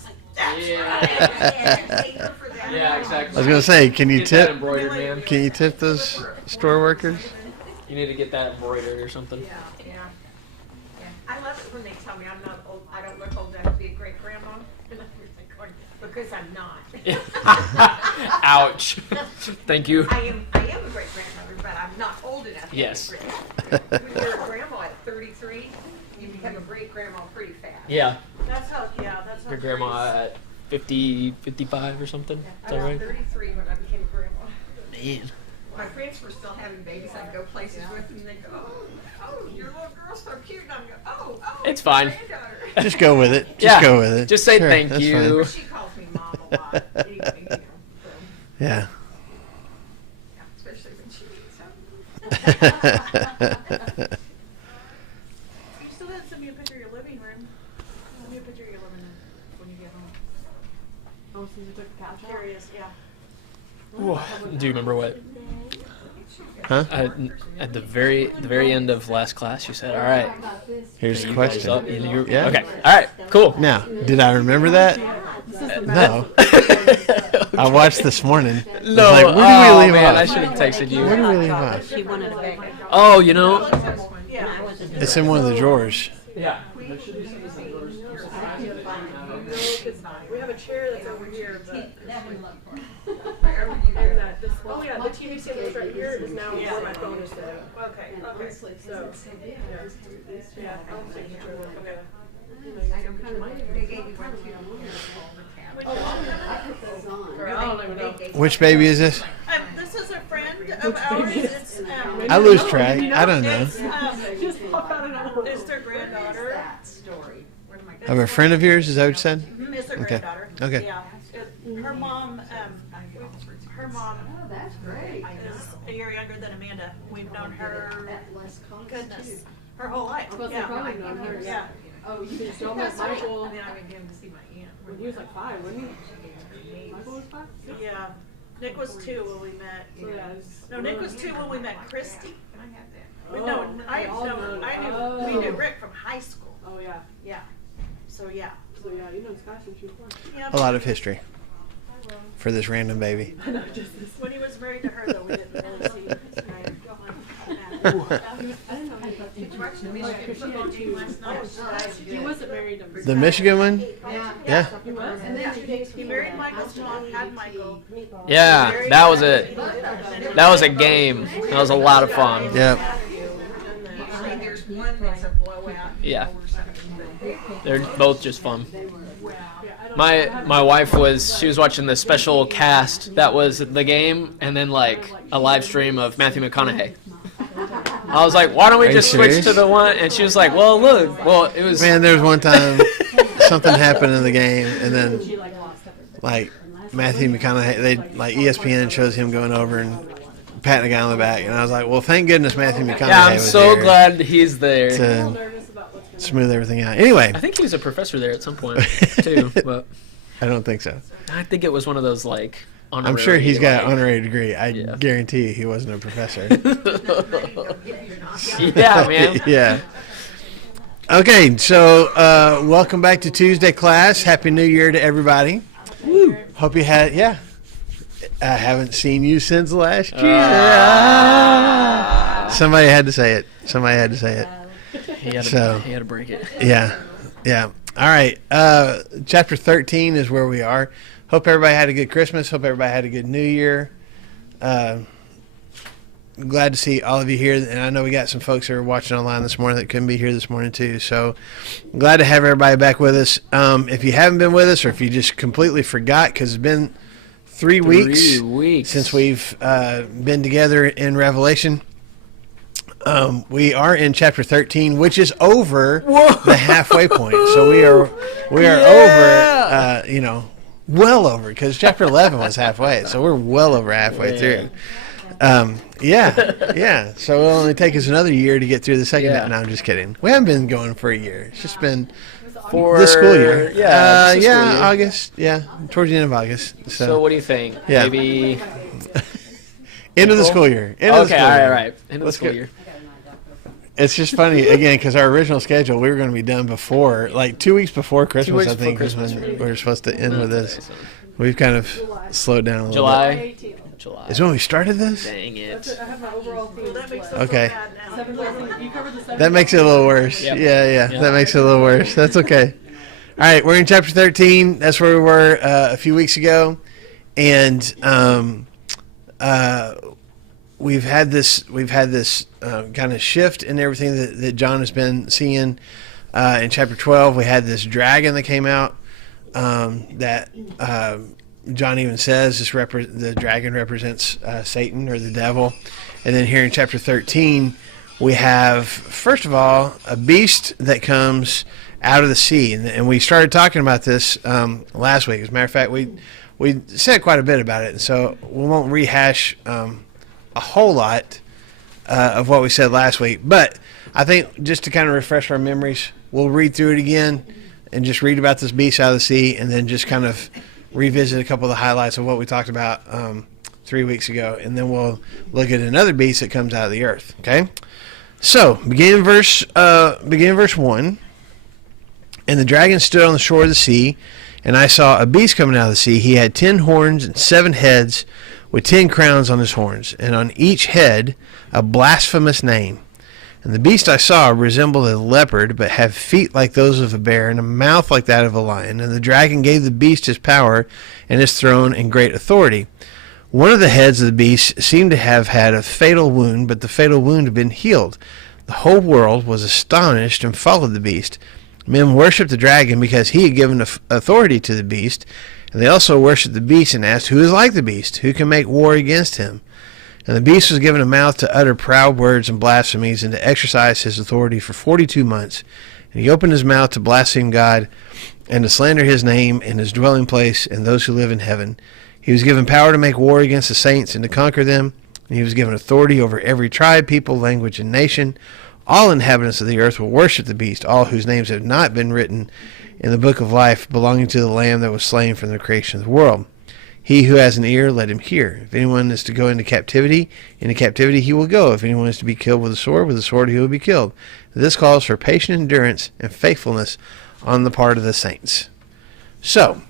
was like, that's right. Yeah, exactly. I was gonna say, can you Get that tip? embroidered, man. Can you tip those store workers? You need to get that embroidered or something. Yeah. I love it when they tell me I'm not old. I don't look old enough to be a great grandma. Because I'm not. Ouch. Thank you. I am a great grandmother, but I'm not old enough to Yes. be a great grandmother. When you're a grandma at 33, you become a great grandma pretty fast. Yeah. That's how Your grandma at 50, 55 or something. Is I that was right? 33 when I became a grandma. Man. My friends were still having babies. I'd go places with them, and they'd go, oh, your little girl's so cute. And I'd go, oh, It's fine. my granddaughter. Just go with it. Just Yeah. go with it. Just say Sure, thank that's you. She calls me mom a lot. Anyway, so, Yeah. yeah, especially when she eats something. You still didn't send me a picture of your living room. Send me a picture of your living room when you get home. Oh, since you took the couch out? Curious, yeah. Do you remember what? Huh? At the very end of last class, you said, "All right." Here's the you guys up? question. Yeah. Okay. All right. Cool. Now, did I remember that? No. I watched this morning. I was No. like, where do we leave man, I off? should have texted you. Where do we leave off? She wanted a bag. Oh, you know. It's in one of the drawers. Yeah. We have a chair that's over here, but. And that this, oh yeah, the TV stand that's right here is now where my phone is set. Okay. So, yeah, I'll take a picture of it. Okay. They gave me one too. I don't even know. Which baby is this? This is a friend of ours. It's, I lose track. I don't know. just pop out and it's their granddaughter. Of a friend of yours? Is that what you said? It's their Okay. granddaughter. Okay. Yeah. Her mom, Oh, that's great. is a year younger than Amanda. We've known her, goodness, her whole life. Plus, Yeah. they've probably known her. Yeah. Oh, you just don't met Michael And then I went down to see my aunt. when he was like 5, wasn't he? Michael was 5? Yeah. Nick was 2 when we met. So, yeah, it's- No, Nick was 2 when we met Christy. I had that. We Oh, know, I they all know, know- we knew oh. Rick from high school. Oh, yeah. Yeah. So yeah. So, yeah, you know Scott since you were 4. Yeah. A lot of history for this random baby. I know, just this. When he was married to her, though, we didn't really see. Right. I didn't know he thought Did you watch the Michigan she football had game 2. last night? He wasn't married to The Michigan one? Yeah. He was? And then 2 days He married Michael's mom, had Michael. Yeah. That was it. That was a game. That was a lot of fun. Yep. Usually there's one that's a blowout. Yeah. Or something. They're both just fun. My wife she was watching the special cast that was the game, and then like a live stream of Matthew McConaughey. I was like, why don't we Are you just switch to serious? the one? And she was like, well, look, it was. Man, there was one time something happened in the game, and then She, like, lost up her. like Matthew McConaughey, ESPN shows him going over and patting a guy on the back, and I was like, well, thank goodness Matthew McConaughey Yeah, I'm was so there glad he's there. to Nervous about what's going to smooth everything out. Anyway, I think he was a professor there at some point too, but I don't think so. I think it was one of those like. I'm sure he's got an like, honorary degree. I Yeah. guarantee you he wasn't a professor. Yeah, man. Yeah. Okay, so welcome back to Tuesday class. Happy New Year to everybody. Woo. Hope you had, I haven't seen you since last year. Somebody had to say it. He had to break it. Yeah. All right. Chapter 13 is where we are. Hope everybody had a good Christmas. Hope everybody had a good New Year. Glad to see all of you here. And I know we got some folks that are watching online this morning that couldn't be here this morning too. So glad to have everybody back with us. If you haven't been with us, or if you just completely forgot, because it's been 3 weeks since we've been together in Revelation. We are in chapter 13, which is over the halfway point. So we are over, well over, because chapter 11 was halfway. So we're well over halfway through. Yeah. So it'll only take us another year to get through the second half. No, I'm just kidding. We haven't been going for a year. It's just been For this school year. Yeah. this school year. August. Yeah, towards the end of August. So what do you think? Yeah. Maybe. End of the school year. End of the Okay. school All year. right. End of the Let's school go. year. It's just funny again because our original schedule we were going to be done before, like 2 weeks before Christmas. weeks I think before is Christmas, when we were supposed to end with this. We've kind of slowed down a little July. 18th. July. bit. Is when we started this? Dang That's it. it. I have my overall theme. That makes us list. Okay. so bad now. 7,000. You covered the 7,000. That makes it a little worse. Yep. Yeah, Yep. that makes it a little worse. That's okay. All right, we're in chapter 13. That's where we were a few weeks ago, and we've had this kind of shift in everything that John has been seeing. In chapter 12, we had this dragon that came out that John even says the dragon represents Satan or the devil. And then here in chapter 13, we have, first of all, a beast that comes out of the sea. And we started talking about this last week. As a matter of fact, we said quite a bit about it. And so we won't rehash a whole lot of what we said last week. But I think just to kind of refresh our memories, we'll read through it again and just read about this beast out of the sea and then just kind of revisit a couple of the highlights of what we talked about 3 weeks ago. And then we'll look at another beast that comes out of the earth. Okay? So, begin in verse 1. And the dragon stood on the shore of the sea, and I saw a beast coming out of the sea. He had 10 horns and 7 heads, with 10 crowns on his horns, and on each head a blasphemous name. And the beast I saw resembled a leopard, but had feet like those of a bear, and a mouth like that of a lion. And the dragon gave the beast his power, and his throne, and great authority. One of the heads of the beast seemed to have had a fatal wound, but the fatal wound had been healed. The whole world was astonished and followed the beast. Men worshipped the dragon because he had given authority to the beast, and they also worshipped the beast and asked, "Who is like the beast? Who can make war against him?" And the beast was given a mouth to utter proud words and blasphemies, and to exercise his authority for 42 months. And he opened his mouth to blaspheme God, and to slander his name and his dwelling place and those who live in heaven. He was given power to make war against the saints and to conquer them. And he was given authority over every tribe, people, language, and nation. All inhabitants of the earth will worship the beast, all whose names have not been written in the book of life belonging to the Lamb that was slain from the creation of the world. He who has an ear, let him hear. If anyone is to go into captivity he will go. If anyone is to be killed with a sword he will be killed. This calls for patient endurance and faithfulness on the part of the saints. So,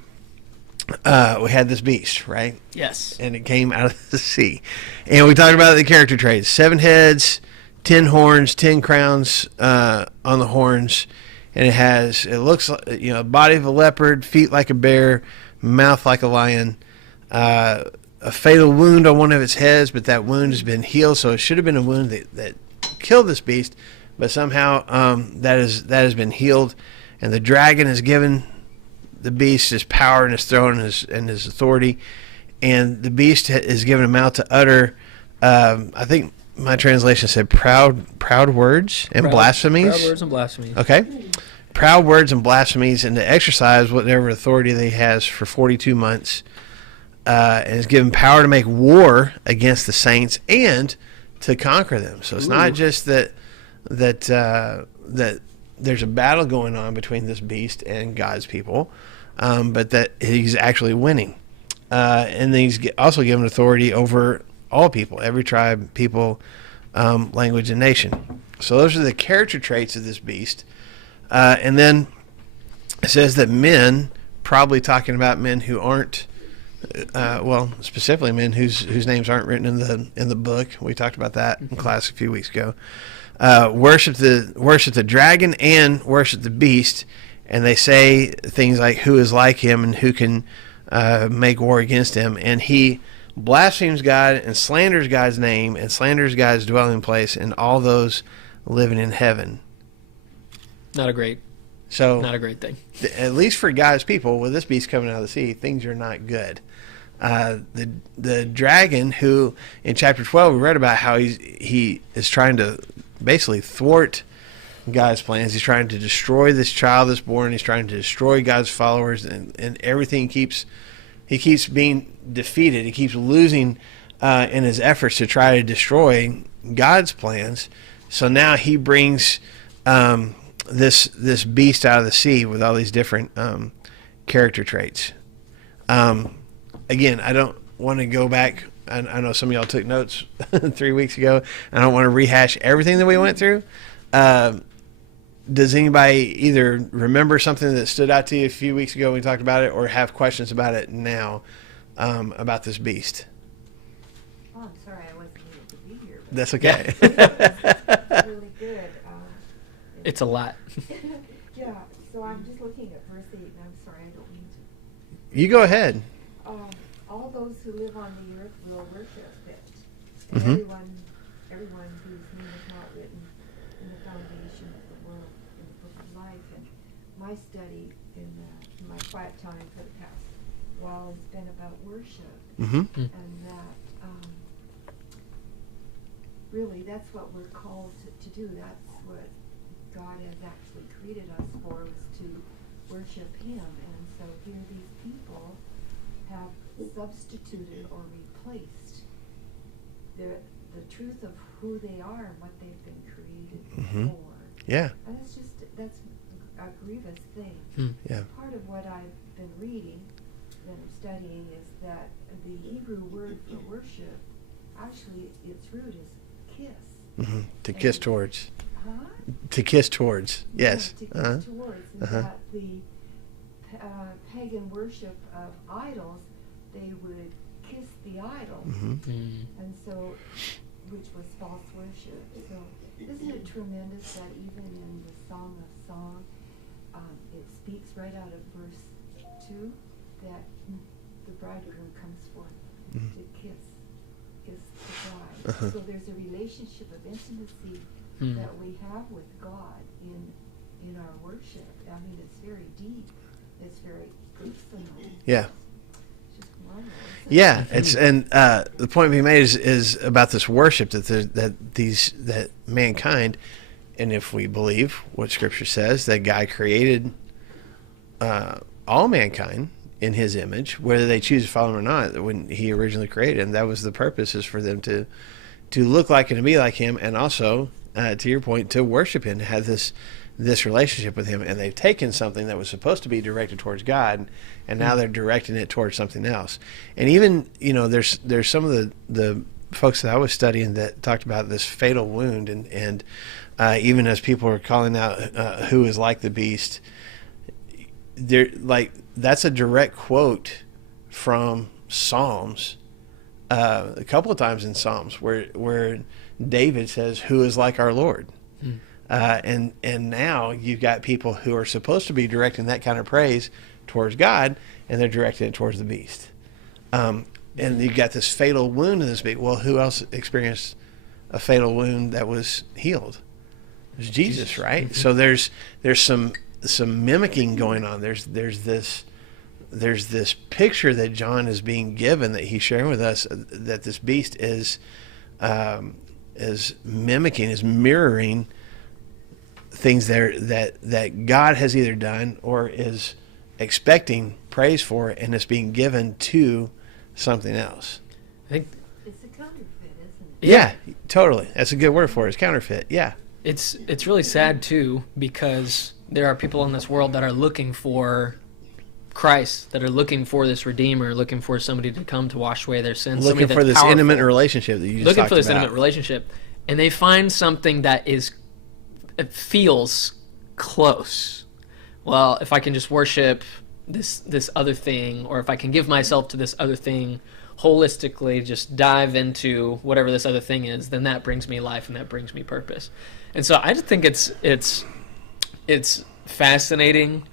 we had this beast, right? Yes. And it came out of the sea. And we talked about the character traits. 7 heads, 10 horns, 10 crowns on the horns. And it looks like, body of a leopard, feet like a bear, mouth like a lion. A fatal wound on one of its heads, but that wound has been healed, so it should have been a wound that killed this beast, but somehow that has been healed. And the dragon has given the beast his power and his throne and his authority, and the beast is given a mouth to utter, I think my translation said proud words and blasphemies. Proud words and blasphemies. Okay. Proud words and blasphemies, and to exercise whatever authority that he has for 42 months, and is given power to make war against the saints and to conquer them. So it's not just that there's a battle going on between this beast and God's people, but that he's actually winning. And then he's also given authority over all people, every tribe, people, language, and nation. So those are the character traits of this beast. And then it says that men, probably talking about men who aren't, specifically men whose names aren't written in the book. We talked about that in class a few weeks ago. Worship the dragon and worship the beast, and they say things like, "Who is like him and who can make war against him?" And he blasphemes God and slanders God's name and slanders God's dwelling place and all those living in heaven. Not a great thing. At least for God's people, with this beast coming out of the sea, things are not good. The dragon, who in chapter 12 we read about how he is trying to basically thwart God's plans. He's trying to destroy this child that's born. He's trying to destroy God's followers, and everything he keeps being defeated. He keeps losing in his efforts to try to destroy God's plans. So now he brings this beast out of the sea with all these different character traits. Again, I don't want to go back. I know some of y'all took notes 3 weeks ago. I don't want to rehash everything that we went through, Does anybody either remember something that stood out to you a few weeks ago when we talked about it, or have questions about it now, about this beast? Oh, I'm sorry I wasn't able to be here. But That's okay. it's really good. It's a lot. Yeah, so I'm just looking at verse 8, and I'm sorry, I don't mean to. You go ahead. All those who live on the earth will worship it. And Mhm. everyone whose name is not written in the foundation of the world in the book of life. And my study in my quiet time for the past while has been about worship. Mm-hmm. And that really that's what we're called to do. That's what God has actually created us for, is to worship Him. And so here these people have substituted or replaced the truth of who they are and what they've been created Mhm. for. Yeah. And that's a grievous thing. Yeah. Part of what I've been reading, that I'm studying, is that the Hebrew word for worship, actually its root is kiss. Mm-hmm. To kiss And- towards. Huh? To kiss towards. Yes. To kiss Uh-huh. towards. And Uh-huh. that the pagan worship of idols, they would kiss the idol. Mm-hmm. And so, which was false worship. So, isn't it tremendous that even in the Song of Song, it speaks right out of verse 2 that the bridegroom comes forth to kiss the bride. Uh-huh. So there's a relationship of intimacy that we have with God in our worship. I mean, it's very deep. It's very personal. Yeah. It's just marvelous. Yeah, it's and the point being made is about this worship that mankind, and if we believe what Scripture says, that God created all mankind in His image, whether they choose to follow Him or not. When He originally created them, that was the purpose, is for them to look like and to be like Him, and also to your point, to worship Him, to have this relationship with Him. And they've taken something that was supposed to be directed towards God, and now they're directing it towards something else. And even, there's some of the folks that I was studying that talked about this fatal wound, and even as people are calling out who is like the beast, they're like, that's a direct quote from Psalms, a couple of times in Psalms where David says, "Who is like our Lord?" And now you've got people who are supposed to be directing that kind of praise towards God, and they're directing it towards the beast. And you've got this fatal wound in this beast. Well, who else experienced a fatal wound that was healed? It was Jesus, right? Mm-hmm. So there's some mimicking going on. There's this picture that John is being given, that he's sharing with us, that this beast is mimicking, is mirroring things there that God has either done or is expecting praise for, and it's being given to something else. I think It's a counterfeit, isn't it? Yeah, totally. That's a good word for it. It's counterfeit. Yeah. it's really sad too, because there are people in this world that are looking for Christ, that are looking for this Redeemer, looking for somebody to come to wash away their sins, Looking somebody for that's this powerful. intimate relationship that you just Looking talked for this about. intimate relationship, and they find something that it feels close. Well, if I can just worship this other thing, or if I can give myself to this other thing holistically, just dive into whatever this other thing is, then that brings me life and that brings me purpose. And so I just think it's fascinating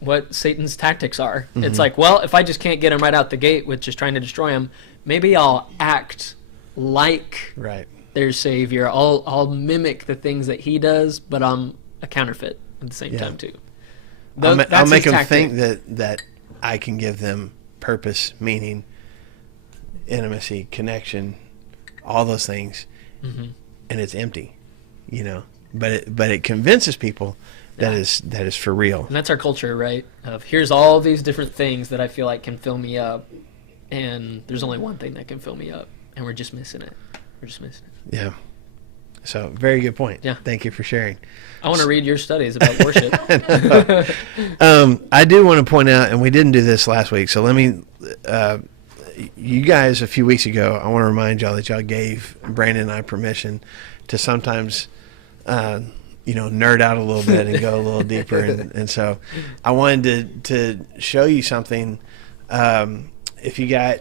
what Satan's tactics are. Mm-hmm. It's like, well, if I just can't get him right out the gate with just trying to destroy him, maybe I'll act like Right. their savior. I'll mimic the things that he does, but I'm a counterfeit at the same Yeah. time too. I'll That's make his them tactic. think that I can give them purpose, meaning, intimacy, connection, all those things, Mm-hmm. and it's empty, But it convinces people that Yeah. is for real. And that's our culture, right? Of here's all these different things that I feel like can fill me up, and there's only one thing that can fill me up, and we're just missing it. We're just missing it. Yeah. So very good point. Yeah. Thank you for sharing. I want to read your studies about worship. I do want to point out, and we didn't do this last week, so let me. You guys, a few weeks ago, I want to remind y'all that y'all gave Brandon and I permission to sometimes nerd out a little bit and go a little deeper. And so I wanted to show you something. If you got,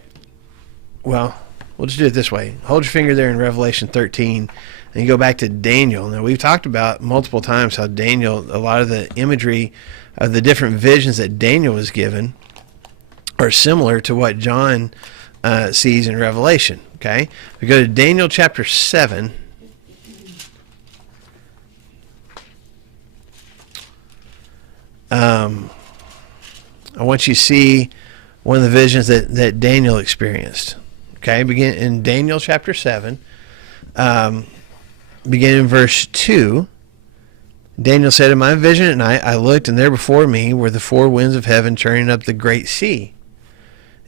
well, we'll just do it this way. Hold your finger there in Revelation 13 and you go back to Daniel. Now, we've talked about multiple times how Daniel, a lot of the imagery of the different visions that Daniel was given are similar to what John sees in Revelation. Okay? We go to Daniel chapter 7. I want you to see one of the visions that Daniel experienced. Okay, begin in Daniel chapter 7, begin in verse 2. Daniel said, in my vision at night, I looked, and there before me were the four winds of heaven churning up the great sea.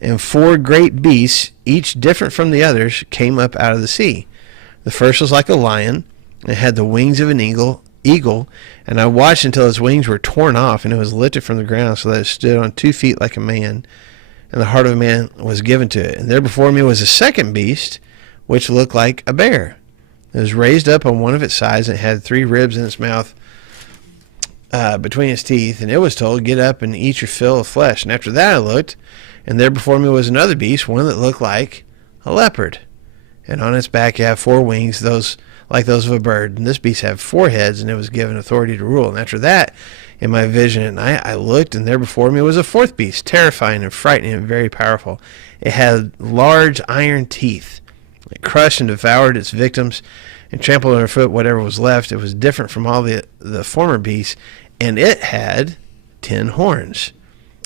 And four great beasts, each different from the others, came up out of the sea. The first was like a lion, and it had the wings of an eagle, and I watched until its wings were torn off, and it was lifted from the ground so that it stood on 2 feet like a man, and the heart of a man was given to it. And there before me was a second beast, which looked like a bear. It was raised up on one of its sides, and it had 3 ribs in its mouth between its teeth, and it was told, get up and eat your fill of flesh. And after that I looked, and there before me was another beast, one that looked like a leopard, and on its back it had 4 wings, those like those of a bird. And this beast had 4 heads, and it was given authority to rule. And after that, in my vision at night, I looked, and there before me was a 4th beast, terrifying and frightening and very powerful. It had large iron teeth. It crushed and devoured its victims and trampled underfoot whatever was left. It was different from all the former beasts, and it had 10 horns.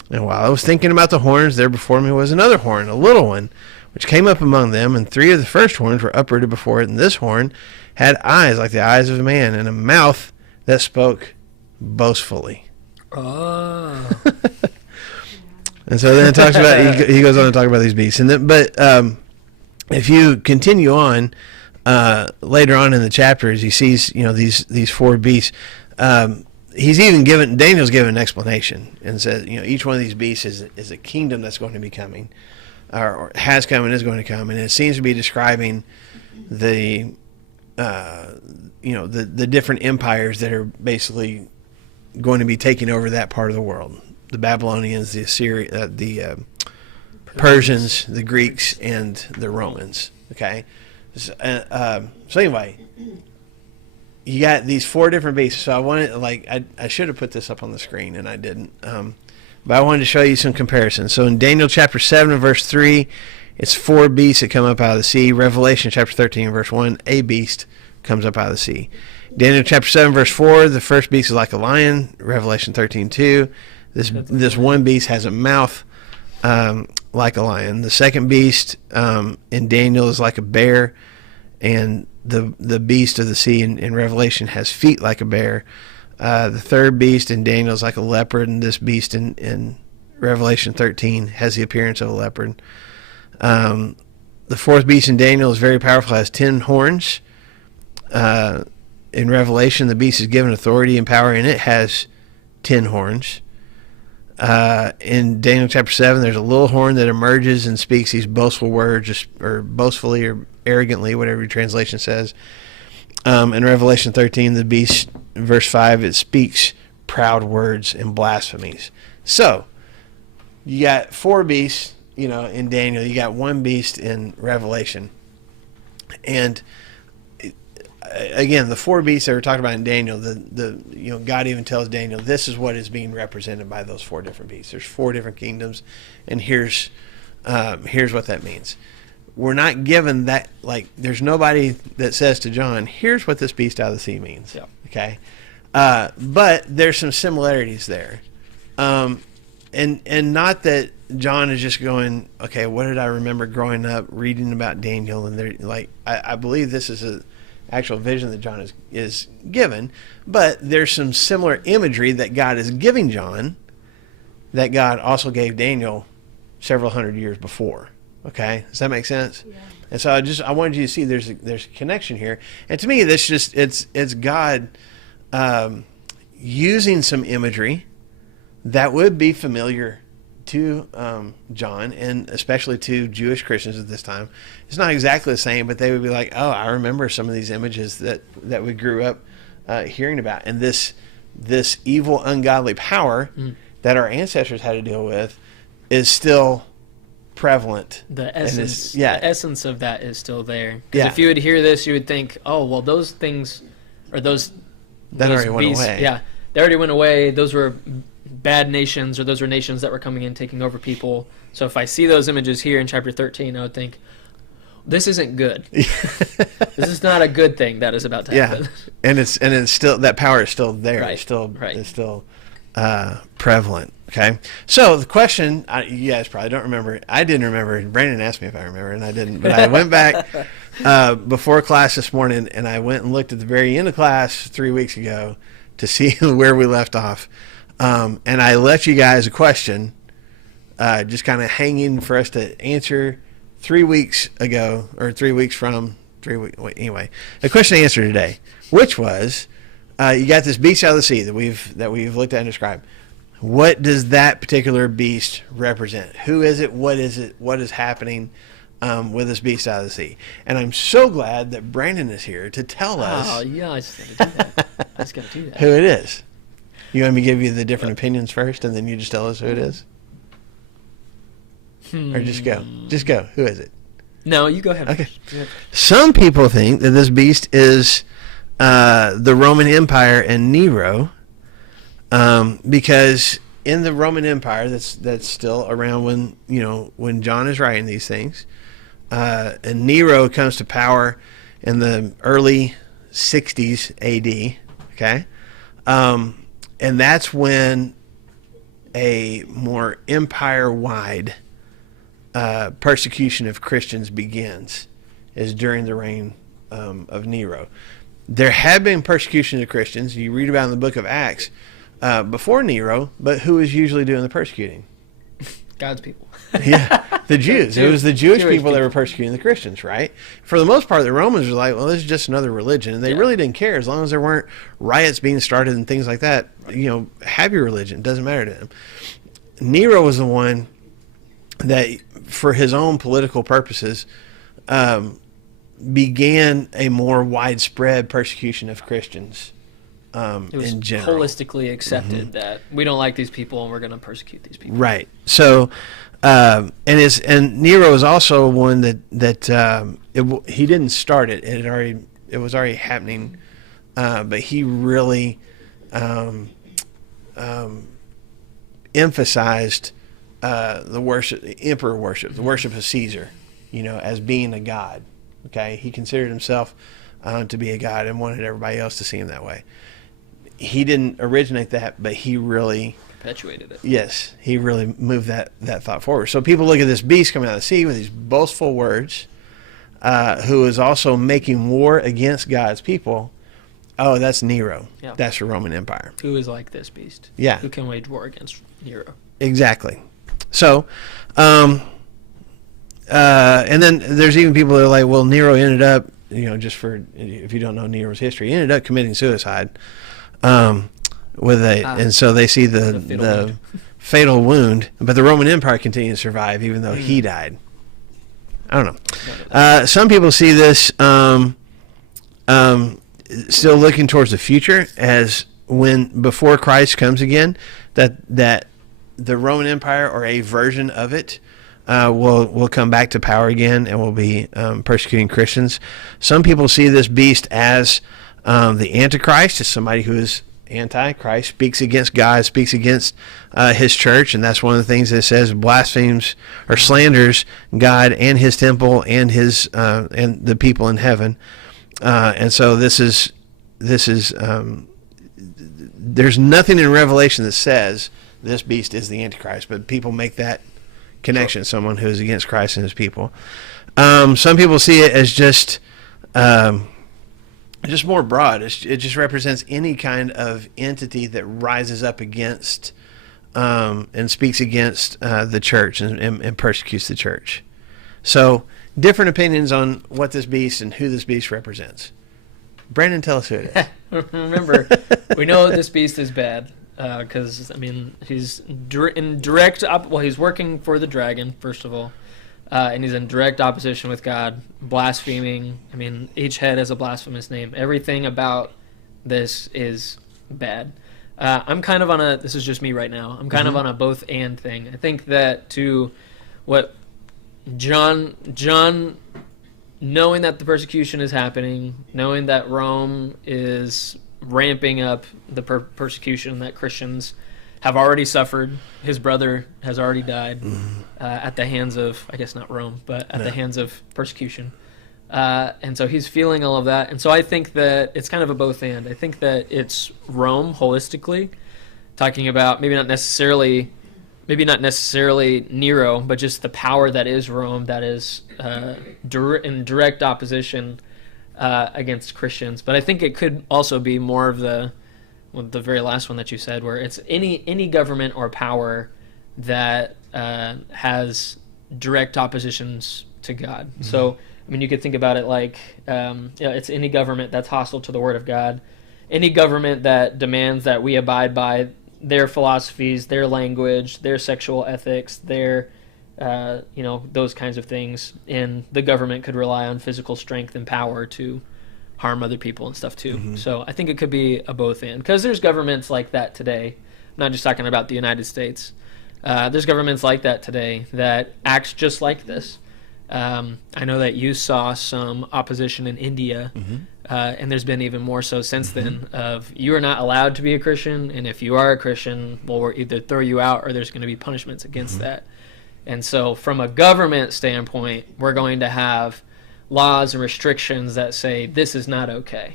And while I was thinking about the horns, there before me was another horn, a little one, which came up among them, and 3 of the first horns were uprooted before it, and this horn had eyes like the eyes of a man, and a mouth that spoke boastfully. Oh. And so then it talks about, he goes on to talk about these beasts. And then, but if you continue on later on in the chapters, he sees these 4 beasts. Daniel's given an explanation and says, each one of these beasts is a kingdom that's going to be coming, or has come and is going to come, and it seems to be describing the different empires that are basically going to be taking over that part of the world. The Babylonians, the the Persians, the Greeks, and the Romans. Okay, so anyway, you got these 4 different beasts. So I wanted, I should have put this up on the screen and I didn't. But I wanted to show you some comparisons. So in Daniel chapter 7 and verse 3, it's 4 beasts that come up out of the sea. Revelation chapter 13 and verse 1, a beast comes up out of the sea. Daniel chapter 7 verse 4, the first beast is like a lion. Revelation 13:2, this one beast has a mouth like a lion. The second beast in Daniel is like a bear, and the beast of the sea in Revelation has feet like a bear. The third beast in Daniel is like a leopard, and this beast in Revelation 13 has the appearance of a leopard. The 4th beast in Daniel is very powerful, has 10 horns. In Revelation, the beast is given authority and power, and it has 10 horns. In Daniel chapter 7, there's a little horn that emerges and speaks these boastful words, or boastfully or arrogantly, whatever your translation says. In Revelation 13, the beast, verse 5, it speaks proud words and blasphemies. So, you got 4 beasts, in Daniel. You got 1 beast in Revelation. And again, the 4 beasts that were talked about in Daniel, God even tells Daniel, this is what is being represented by those 4 different beasts. There's 4 different kingdoms, and here's what that means. We're not given that, there's nobody that says to John, here's what this beast out of the sea means. Yeah. Okay? But there's some similarities there. And not that John is just going, okay, what did I remember growing up reading about Daniel? And I believe this is a actual vision that John is given, but there's some similar imagery that God is giving John that God also gave Daniel several hundred years before. Okay, does that make sense? Yeah. And so I wanted you to see there's a connection here, and to me that's just it's God using some imagery that would be familiar to John, and especially to Jewish Christians at this time. It's not exactly the same, but they would be like, oh, I remember some of these images that we grew up hearing about. And this evil, ungodly power that our ancestors had to deal with is still prevalent. The essence, the essence of that is still there. Because Yeah. if you would hear this, you would think, oh, well, those things, or those already went beasts, away. Yeah, they already went away. Those were bad nations, or those were nations that were coming in, taking over people. So if I see those images here in chapter 13, I would think, this isn't good. This is not a good thing that is about to happen. And it's still, that power is still there. Right. It's still prevalent. Okay. So the question, you guys probably don't remember. I didn't remember. Brandon asked me if I remember, and I didn't. But I went back before class this morning, and I went and looked at the very end of class 3 weeks ago to see where we left off. And I left you guys a question, just kind of hanging for us to answer 3 weeks ago, or 3 weeks from 3 weeks. Anyway, the question to answer today, which was, you got this beast out of the sea that we've looked at and described. What does that particular beast represent? Who is it? What is it? What is happening with this beast out of the sea? And I'm so glad that Brandon is here to tell us. Oh, yeah, I just got to do that. I just got to do that. Who it is. You want me to give you the different opinions first, and then you just tell us who it is? Or just go. Just go. Who is it? No, you go ahead. Okay. Some people think that this beast is the Roman Empire and Nero, because in the Roman Empire, that's still around when John is writing these things, and Nero comes to power in the early 60s AD. Okay, and that's when a more empire-wide persecution of Christians begins, is during the reign of Nero. There had been persecution of Christians. You read about in the book of Acts before Nero, but who was usually doing the persecuting? God's people. Yeah, the Jews. It was the Jewish people that people. were persecuting the Christians, right? For the most part, the Romans were like, well, this is just another religion. And they really didn't care as long as there weren't riots being started and things like that. Have your religion. It doesn't matter to them. Nero was the one that, for his own political purposes, began a more widespread persecution of Christians It was in general. holistically accepted that we don't like these people and we're going to persecute these people. Right. So, and Nero is also one that he didn't start it. It was already happening, but he really emphasized the worship, the emperor worship, the worship of Caesar, as being a god. Okay, he considered himself to be a god and wanted everybody else to see him that way. He didn't originate that, but he really Perpetuated it. Yes, he really moved that thought forward. So people look at this beast coming out of the sea with these boastful words, who is also making war against God's people. Oh, that's Nero. Yeah. That's the Roman Empire. Who is like this beast? Yeah. Who can wage war against Nero? Exactly. So, and then there's even people that are like, well, Nero ended up, just for, if you don't know Nero's history, he ended up committing suicide. And so they see the fatal wound, but the Roman Empire continued to survive even though he died. I don't know. Some people see this still looking towards the future, as before Christ comes again, that the Roman Empire, or a version of it, will come back to power again and will be persecuting Christians. Some people see this beast as the Antichrist, as somebody who is anti-Christ, speaks against God, speaks against his church, and that's one of the things that it says blasphemes or slanders God and his temple and his and the people in heaven. And so this is there's nothing in Revelation that says this beast is the Antichrist, but people make that connection, someone who is against Christ and his people. Some people see it as just more broad. It just represents any kind of entity that rises up against and speaks against the church and persecutes the church. So different opinions on what this beast and who this beast represents. Brandon, tell us who it is. Remember, we know this beast is bad because, he's in direct he's working for the dragon, first of all. And he's in direct opposition with God, blaspheming. Each head has a blasphemous name. Everything about this is bad. I'm kind of on a, this is just me right now, I'm kind of on a both and thing. I think that to what John, knowing that the persecution is happening, knowing that Rome is ramping up the persecution that Christians have already suffered, his brother has already died at the hands of, I guess not Rome, but at the hands of persecution. And so he's feeling all of that. And so I think that it's kind of a both and. I think that it's Rome holistically, talking about maybe not necessarily Nero, but just the power that is Rome, that is in direct opposition against Christians. But I think it could also be more of the very last one that you said, where it's any government or power that has direct oppositions to God. So, I mean, you could think about it like it's any government that's hostile to the Word of God, any government that demands that we abide by their philosophies, their language, their sexual ethics, their those kinds of things. And the government could rely on physical strength and power to harm other people and stuff too. So I think it could be a both and, because there's governments like that today. I'm not just talking about the United States. There's governments like that today that acts just like this. I know that you saw some opposition in India, and there's been even more so since then, of you are not allowed to be a Christian, and if you are a Christian, well, we'll either throw you out or there's going to be punishments against that. And so from a government standpoint, we're going to have laws and restrictions that say this is not okay.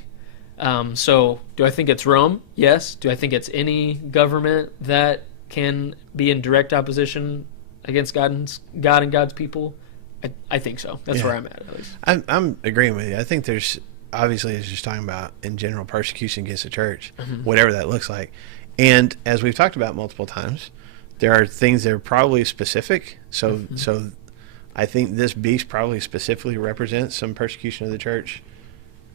So do I think it's Rome? Yes. Do I think it's any government that can be in direct opposition against God and God's people? I think so. That's where I'm at least. I'm agreeing with you. I think there's, obviously, as you're talking about, in general, persecution against the church, whatever that looks like. And as we've talked about multiple times, there are things that are probably specific. So I think this beast probably specifically represents some persecution of the church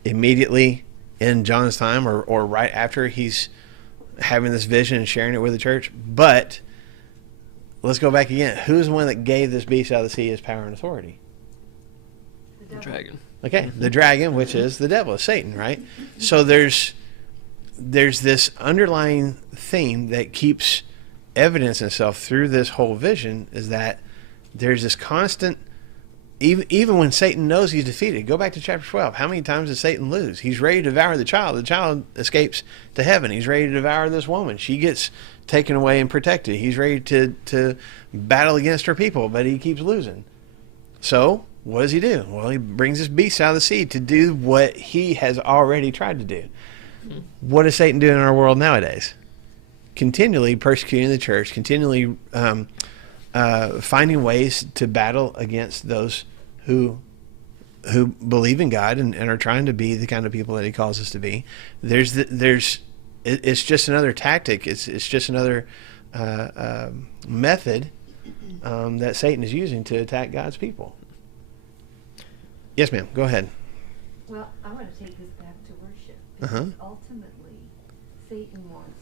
immediately in John's time, or right after he's having this vision and sharing it with the church. But let's go back again. Who's the one that gave this beast out of the sea his power and authority? The dragon. Okay, the dragon, which is the devil, Satan, right? So there's this underlying theme that keeps evidencing itself through this whole vision, is that there's this constant, even when Satan knows he's defeated. Go back to chapter 12. How many times does Satan lose? He's ready to devour the child. The child escapes to heaven. He's ready to devour this woman. She gets taken away and protected. He's ready to battle against her people, but he keeps losing. So what does he do? Well, he brings this beast out of the sea to do what he has already tried to do. What is Satan doing in our world nowadays? Continually persecuting the church, continually finding ways to battle against those who believe in God and are trying to be the kind of people that he calls us to be. It's just another tactic. It's just another method that Satan is using to attack God's people. Yes, ma'am. Go ahead. Well, I want to take this back to worship. Because ultimately, Satan wants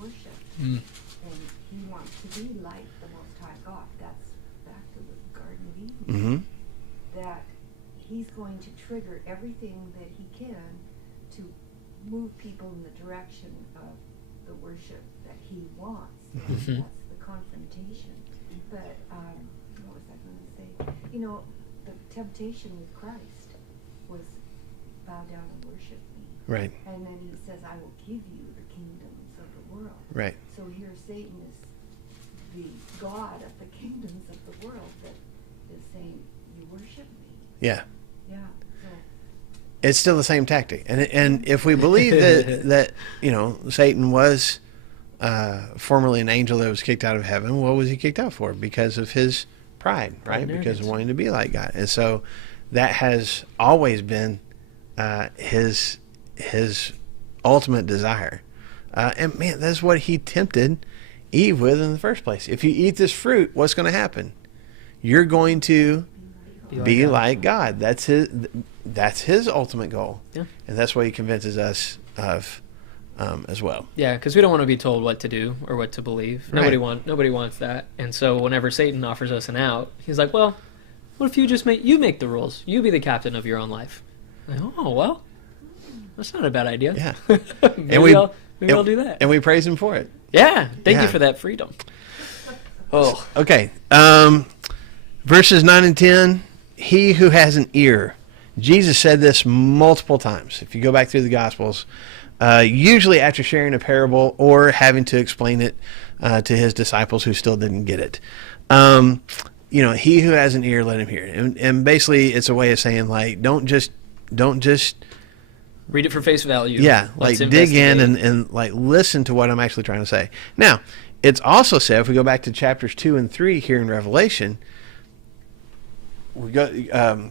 worship. And he wants to be like the Most High God. That's back to the Garden of Eden. That he's going to trigger everything that he can to move people in the direction of the worship that he wants. That's the confrontation. But what was I going to say? You know, the temptation with Christ was bow down and worship me. Right. And then he says, I will give you the kingdoms of the world. Right. So here Satan is the God of the kingdoms of the world that is saying, you worship me. Yeah. Yeah. So It's still the same tactic. And if we believe that Satan was formerly an angel that was kicked out of heaven, what was he kicked out for? Because of his pride, right? Because of wanting to be like God. And so that has always been his ultimate desire. And man, that's what he tempted Eve with in the first place. If you eat this fruit, what's going to happen? You're going to be like God. That's his ultimate goal. Yeah. And that's what he convinces us of as well. Yeah, because we don't want to be told what to do or what to believe. Right. Nobody wants that. And so whenever Satan offers us an out, he's like, well, what if you just make the rules? You be the captain of your own life. Like, oh, well, That's not a bad idea. Yeah. maybe I'll do that. And we praise him for it. Yeah. Thank Yeah. you for that freedom. Oh. Okay. Verses 9 and 10, he who has an ear. Jesus said this multiple times. If you go back through the Gospels, usually after sharing a parable or having to explain it to his disciples who still didn't get it. He who has an ear, let him hear. And basically, it's a way of saying, like, don't just read it for face value. Yeah, Let's like dig in investigate. and like listen to what I'm actually trying to say. Now, it's also said, if we go back to chapters 2 and 3 here in Revelation, we go.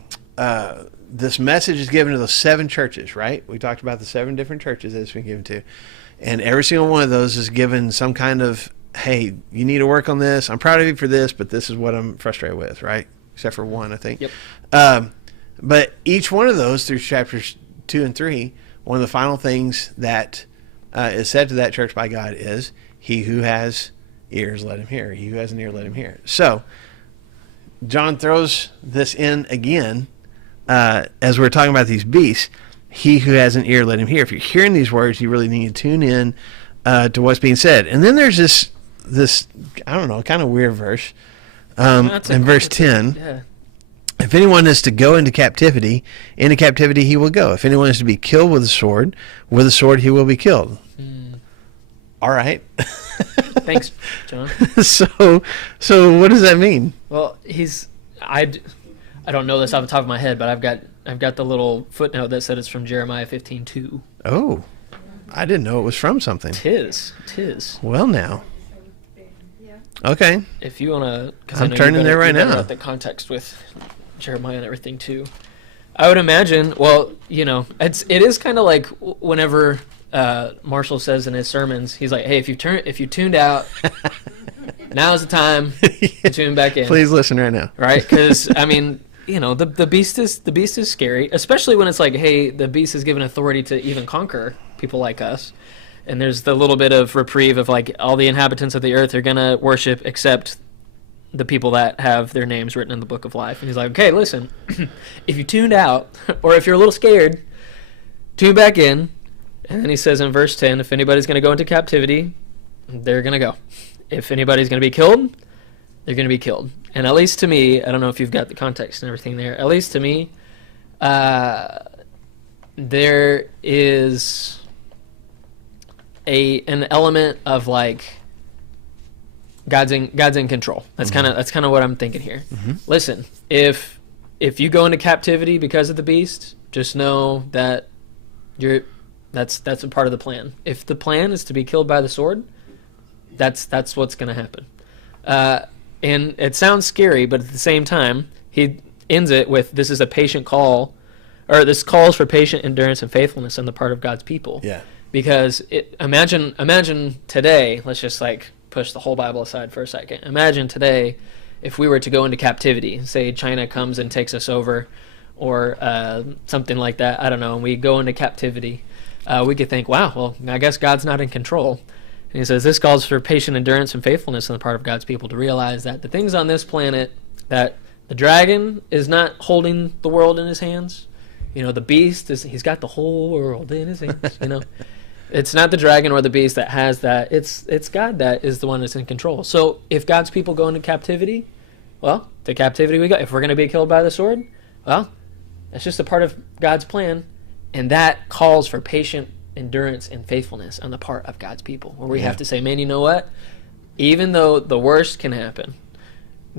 This message is given to those 7 churches, right? We talked about the 7 different churches that it's been given to. And every single one of those is given some kind of, hey, you need to work on this. I'm proud of you for this, but this is what I'm frustrated with, right? Except for one, I think. Yep. But each one of those through chapters 2 and 3, one of the final things that is said to that church by God is, he who has ears, let him hear. He who has an ear, let him hear. So John throws this in again as we're talking about these beasts. He who has an ear, let him hear. If you're hearing these words, you really need to tune in to what's being said. And then there's this I don't know, kind of weird verse in verse 10. Yeah. If anyone is to go into captivity he will go. If anyone is to be killed with a sword he will be killed. All right. Thanks, John. So what does that mean? Well, I don't know this off the top of my head, but I've got the little footnote that said it's from Jeremiah 15:2. Oh, I didn't know it was from something. Tis. Well, now. Okay. If you want to, I'm turning there right now. The context with Jeremiah and everything too. I would imagine. Well, it is kind of like whenever Marshall says in his sermons, he's like, "Hey, if you tuned out, now's the time to tune back in." Please listen right now. Right? Because the beast is scary, especially when it's like, hey, the beast is given authority to even conquer people like us. And there's the little bit of reprieve of like all the inhabitants of the earth are gonna worship except the people that have their names written in the book of life. And he's like, okay, listen, if you tuned out or if you're a little scared, tune back in. And then he says in verse 10, if anybody's gonna go into captivity, they're gonna go. If anybody's gonna be killed, they're gonna be killed. And at least to me, I don't know if you've got the context and everything there. At least to me, there is an element of like God's in control. That's kind of what I'm thinking here. Mm-hmm. Listen, if you go into captivity because of the beast, just know that that's a part of the plan. If the plan is to be killed by the sword, that's what's going to happen. And it sounds scary, but at the same time, he ends it with, this is a patient call, or this calls for patient endurance and faithfulness on the part of God's people. Yeah. Because imagine today, let's just like push the whole Bible aside for a second. Imagine today if we were to go into captivity, say China comes and takes us over or something like that, I don't know, and we go into captivity. We could think, wow, well, I guess God's not in control. And he says, this calls for patient endurance and faithfulness on the part of God's people to realize that the things on this planet, that the dragon is not holding the world in his hands. The beast, he's got the whole world in his hands, It's not the dragon or the beast that has that. It's God that is the one that's in control. So if God's people go into captivity, well, to captivity we go. If we're going to be killed by the sword, well, that's just a part of God's plan. And that calls for patient endurance and faithfulness on the part of God's people, where we have to say, man, you know what? Even though the worst can happen,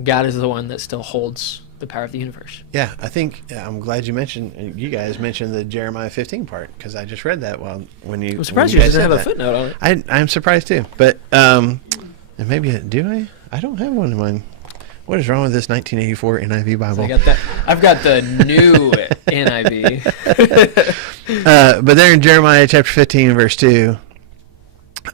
God is the one that still holds the power of the universe. Yeah, I think I'm glad you guys mentioned the Jeremiah 15 part, because I just read that when you. I'm surprised you guys didn't have said a footnote on it. I'm surprised too, but and maybe do I? I don't have one in mine. What is wrong with this 1984 NIV Bible? I've got the new NIV. But there in Jeremiah chapter 15 verse 2,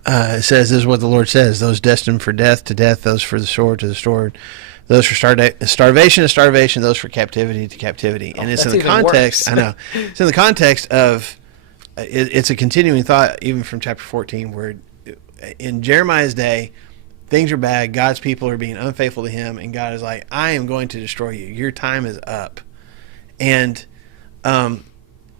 it says, this is what the Lord says: those destined for death to death, those for the sword to the sword, those for starvation to starvation, those for captivity to captivity. And it's in the context, I know, it's in the context of, it's a continuing thought even from chapter 14, where in Jeremiah's day, things are bad, God's people are being unfaithful to him, and God is like, I am going to destroy you. Your time is up. And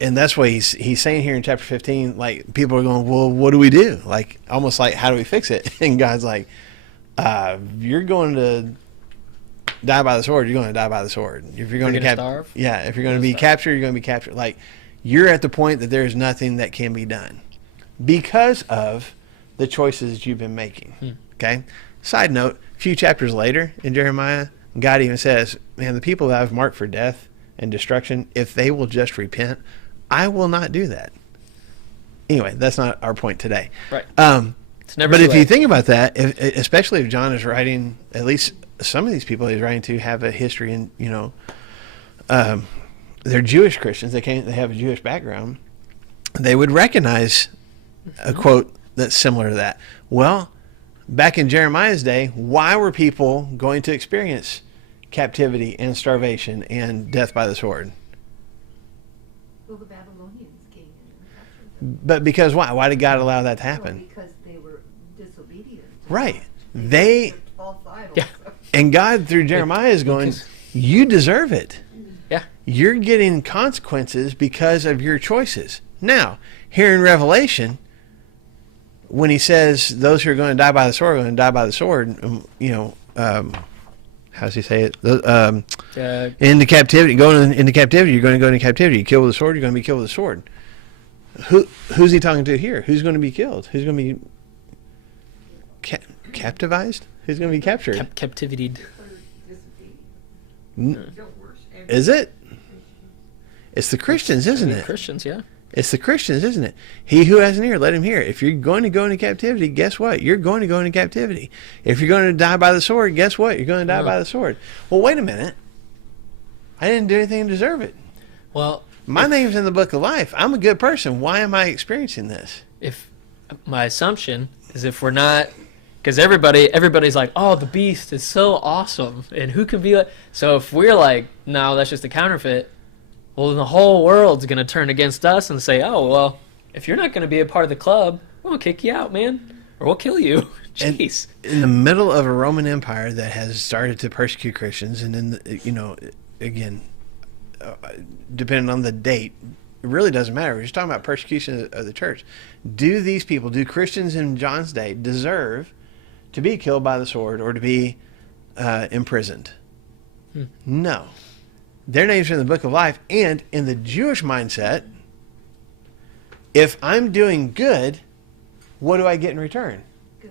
and that's what he's saying here in chapter 15. Like, people are going, well, what do we do? Like, almost like, how do we fix it? And God's like, you're going to die by the sword. You're going to die by the sword. If you're going to starve. Yeah, if you're going to be captured, you're going to be captured. Like, you're at the point that there's nothing that can be done because of the choices you've been making. Okay. Side note: a few chapters later in Jeremiah, God even says, "Man, the people that I've marked for death and destruction, if they will just repent, I will not do that." Anyway, that's not our point today. Right. It's never. But if you think about that, especially if John is writing, at least some of these people he's writing to have a history, and they're Jewish Christians. They have a Jewish background. They would recognize a quote that's similar to that. Well, back in Jeremiah's day, why were people going to experience captivity and starvation and death by the sword? Well, the Babylonians came in and captured them. But because why? Why did God allow that to happen? Well, because they were disobedient. Right. They worshiped false idols. Yeah. And God, through Jeremiah, is going, you deserve it. Yeah. You're getting consequences because of your choices. Now, here in Revelation, when he says those who are going to die by the sword are going to die by the sword, how does he say it? Into captivity, going into captivity, you're going to go into captivity. You kill with a sword, you're going to be killed with a sword. Who's he talking to here? Who's going to be killed? Who's going to be captivized? Who's going to be captured? Captivity. Is it? It's the Christians, isn't it? Christians, yeah. It's the Christians, isn't it? He who has an ear, let him hear. If you're going to go into captivity, guess what? You're going to go into captivity. If you're going to die by the sword, guess what? You're going to die by the sword. Well, wait a minute. I didn't do anything to deserve it. Well, my name's in the book of life. I'm a good person. Why am I experiencing this? If my assumption is if we're not, because everybody's like, oh, the beast is so awesome, and who can be like? So if we're like, no, that's just a counterfeit. Well, then the whole world's going to turn against us and say, oh, well, if you're not going to be a part of the club, we'll kick you out, man, or we'll kill you. Jeez. And in the middle of a Roman Empire that has started to persecute Christians, and then, again, depending on the date, it really doesn't matter. We're just talking about persecution of the church. Do these people, do Christians in John's day deserve to be killed by the sword or to be imprisoned? No. Their names are in the book of life. And in the Jewish mindset, if I'm doing good, what do I get in return? Good.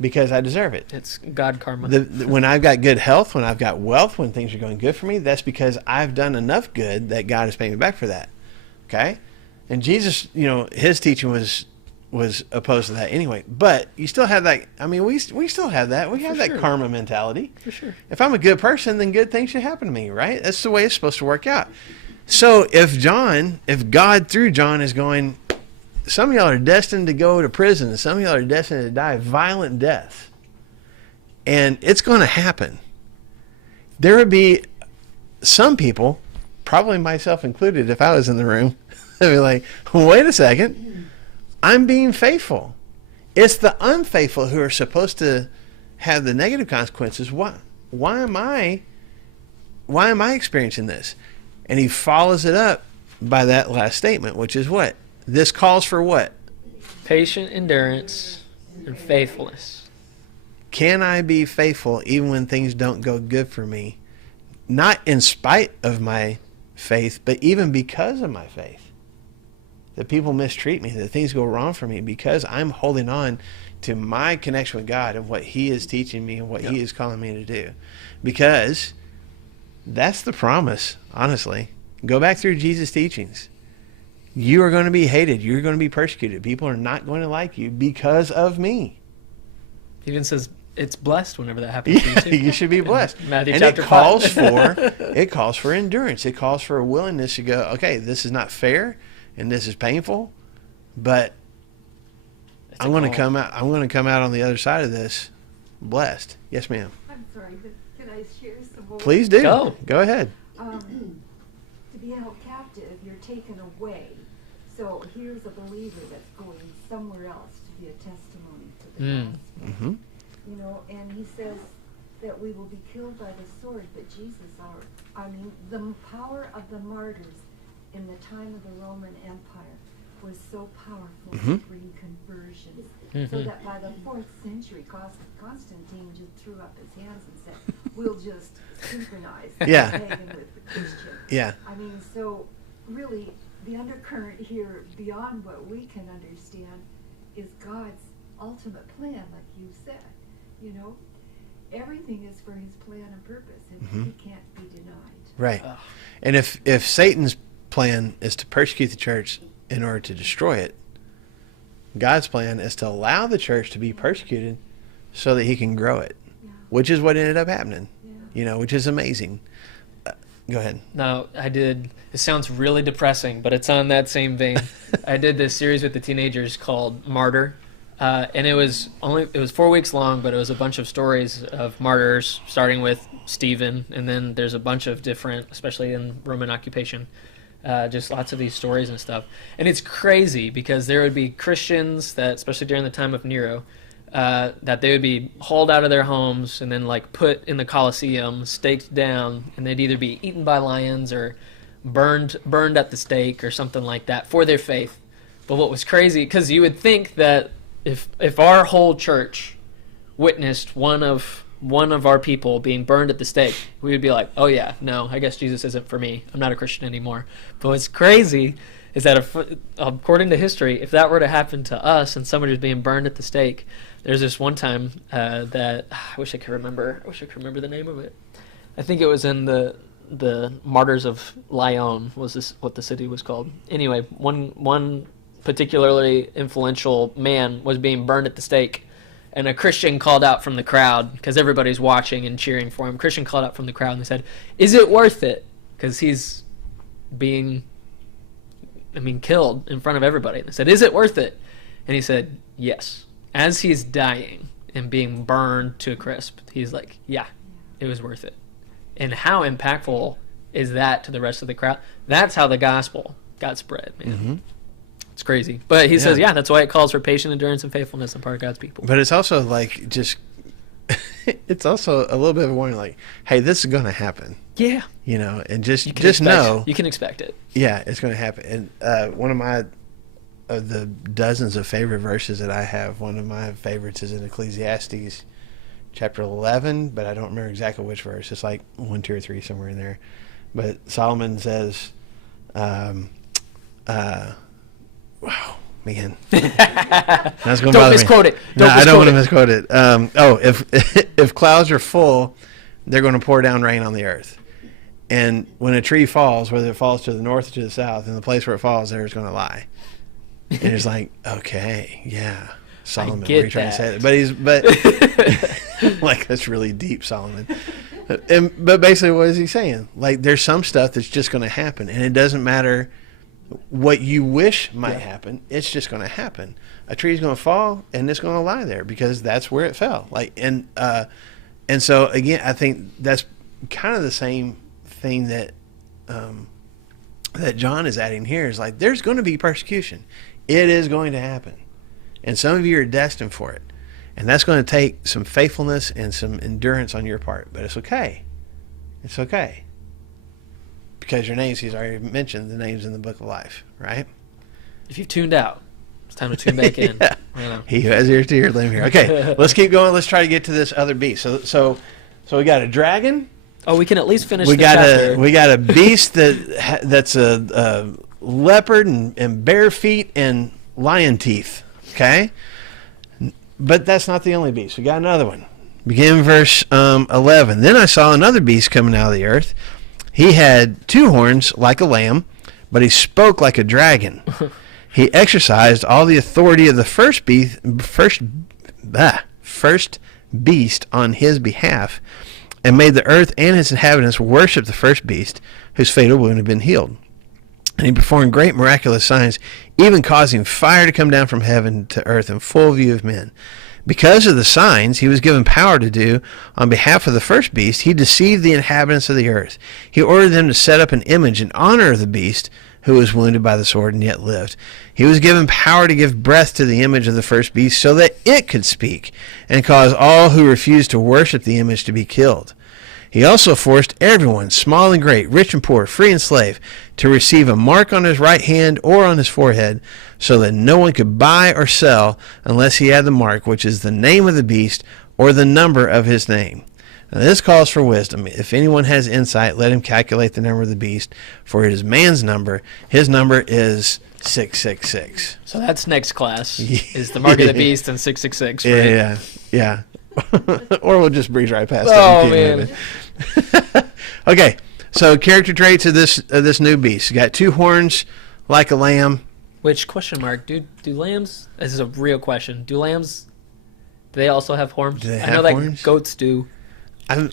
Because I deserve it. It's God karma. When I've got good health, when I've got wealth, when things are going good for me, that's because I've done enough good that God is paying me back for that. Okay? And Jesus, his teaching was opposed to that anyway. But you still have that. I mean, we still have that. We have that karma mentality. For sure. If I'm a good person, then good things should happen to me, right? That's the way it's supposed to work out. So if God through John is going, some of y'all are destined to go to prison, and some of y'all are destined to die violent death, and it's going to happen. There would be some people, probably myself included, if I was in the room, they'd be like, wait a second. I'm being faithful. It's the unfaithful who are supposed to have the negative consequences. Why am I experiencing this? And he follows it up by that last statement, which is what? This calls for what? Patient endurance and faithfulness. Can I be faithful even when things don't go good for me? Not in spite of my faith, but even because of my faith. That people mistreat me, that things go wrong for me because I'm holding on to my connection with God and what he is teaching me and what he is calling me to do. Because that's the promise, honestly. Go back through Jesus' teachings. You are going to be hated. You're going to be persecuted. People are not going to like you because of me. He even says it's blessed whenever that happens to you too. You should be blessed. Matthew and chapter it calls 5. it calls for endurance. It calls for a willingness to go, okay, this is not fair. And this is painful, but I'm going to come out. I'm going to come out on the other side of this blessed. Yes, ma'am. I'm sorry, but can I share some more? Please do. Go ahead. To be held captive, you're taken away. So here's a believer that's going somewhere else to be a testimony to the gospel. Mm-hmm. And he says that we will be killed by the sword, but Jesus, the power of the martyrs in the time of the Roman Empire was so powerful Mhm. to bring conversions, Mhm. so that by the 4th century, Constantine just threw up his hands and said, "We'll just synchronize Yeah. the pagan with the Christian." Yeah. I mean, so really, the undercurrent here, beyond what we can understand, is God's ultimate plan, like you said. You know, everything is for His plan and purpose, and Mhm. He can't be denied. Right. Ugh. And if Satan's plan is to persecute the church in order to destroy it, God's plan is to allow the church to be persecuted so that He can grow it, Yeah. which is what ended up happening. Yeah. You know, which is amazing. Go ahead. No, I did. It sounds really depressing, but it's on that same vein. I did this series with the teenagers called Martyr, and it was 4 weeks long, but it was a bunch of stories of martyrs, starting with Stephen, and then there's a bunch of different, especially in Roman occupation, just lots of these stories and stuff. And it's crazy because there would be Christians that, especially during the time of Nero, that they would be hauled out of their homes and then like put in the Colosseum, staked down, and they'd either be eaten by lions or burned at the stake or something like that for their faith. But what was crazy, because you would think that if our whole church witnessed one of our people being burned at the stake, we would be like, oh yeah, no, I guess Jesus isn't for me. I'm not a Christian anymore. But what's crazy is that according to history, if that were to happen to us and somebody was being burned at the stake, there's this one time that I wish I could remember the name of it. I think it was in the Martyrs of Lyon was this what the city was called. Anyway, one particularly influential man was being burned at the stake, and a Christian called out from the crowd because everybody's watching and cheering for him. Christian called out from the crowd and they said, "Is it worth it?" Because he's being killed in front of everybody. And they said, "Is it worth it?" And he said, "Yes." As he's dying and being burned to a crisp, he's like, "Yeah, it was worth it." And how impactful is that to the rest of the crowd? That's how the gospel got spread, man. Mm-hmm. It's crazy. But he says, Yeah. yeah, that's why it calls for patient endurance and faithfulness on part of God's people. But it's also like just, it's also a little bit of a warning, like, hey, this is going to happen, Yeah. you know, and just You know, can expect it. yeah, it's going to happen. And one of my the dozens of favorite verses that I have, one of my favorites is in Ecclesiastes chapter 11, but I don't remember exactly which verse. It's like 1, 2, or 3 somewhere in there. But Solomon says, wow, man. That's gonna Don't bother me. misquote it. No, I don't want to misquote it. misquote it. If clouds are full, they're going to pour down rain on the earth. And when a tree falls, whether it falls to the north or to the south, in the place where it falls, there it's going to lie. And it's like, okay, yeah, Solomon, what are you trying to say? But like, that's really deep, Solomon. But basically, what is he saying? Like, there's some stuff that's just going to happen, and it doesn't matter what you wish might happen. It's just going to happen. A tree's going to fall, and it's going to lie there because that's where it fell. Like, and so again, I think that's kind of the same thing that that John is adding here. Is like, there's going to be persecution. It is going to happen, and some of you are destined for it, and that's going to take some faithfulness and some endurance on your part. But it's okay. It's okay. Because your names, he's already mentioned the names in the book of life, right? If you've tuned out, it's time to tune back in. Yeah. I know. He who has ears to hear, let him hear. Okay, let's keep going. Let's try to get to this other beast. So we got a dragon. Oh, we can at least finish We the got chapter. we got a beast that's a leopard and bare feet and lion teeth. Okay, but that's not the only beast. We got another one. Begin verse 11. Then I saw another beast coming out of the earth. He had 2 horns like a lamb, but he spoke like a dragon. He exercised all the authority of the first beast on his behalf, and made the earth and its inhabitants worship the first beast, whose fatal wound had been healed. And he performed great miraculous signs, even causing fire to come down from heaven to earth in full view of men. Because of the signs he was given power to do on behalf of the first beast, he deceived the inhabitants of the earth. He ordered them to set up an image in honor of the beast who was wounded by the sword and yet lived. He was given power to give breath to the image of the first beast so that it could speak and cause all who refused to worship the image to be killed. He also forced everyone, small and great, rich and poor, free and slave, to receive a mark on his right hand or on his forehead, so that no one could buy or sell unless he had the mark, which is the name of the beast or the number of his name. Now this calls for wisdom. If anyone has insight, let him calculate the number of the beast, for it is man's number. His number is 666. So that's next class, is the mark of the beast and 666, right? Yeah. Or we'll just breeze right past Oh, it. man. Okay, so character traits of this new beast. You got 2 horns like a lamb. Which, question mark, do lambs, this is a real question, do they also have horns? Do they I have know that horns? goats do.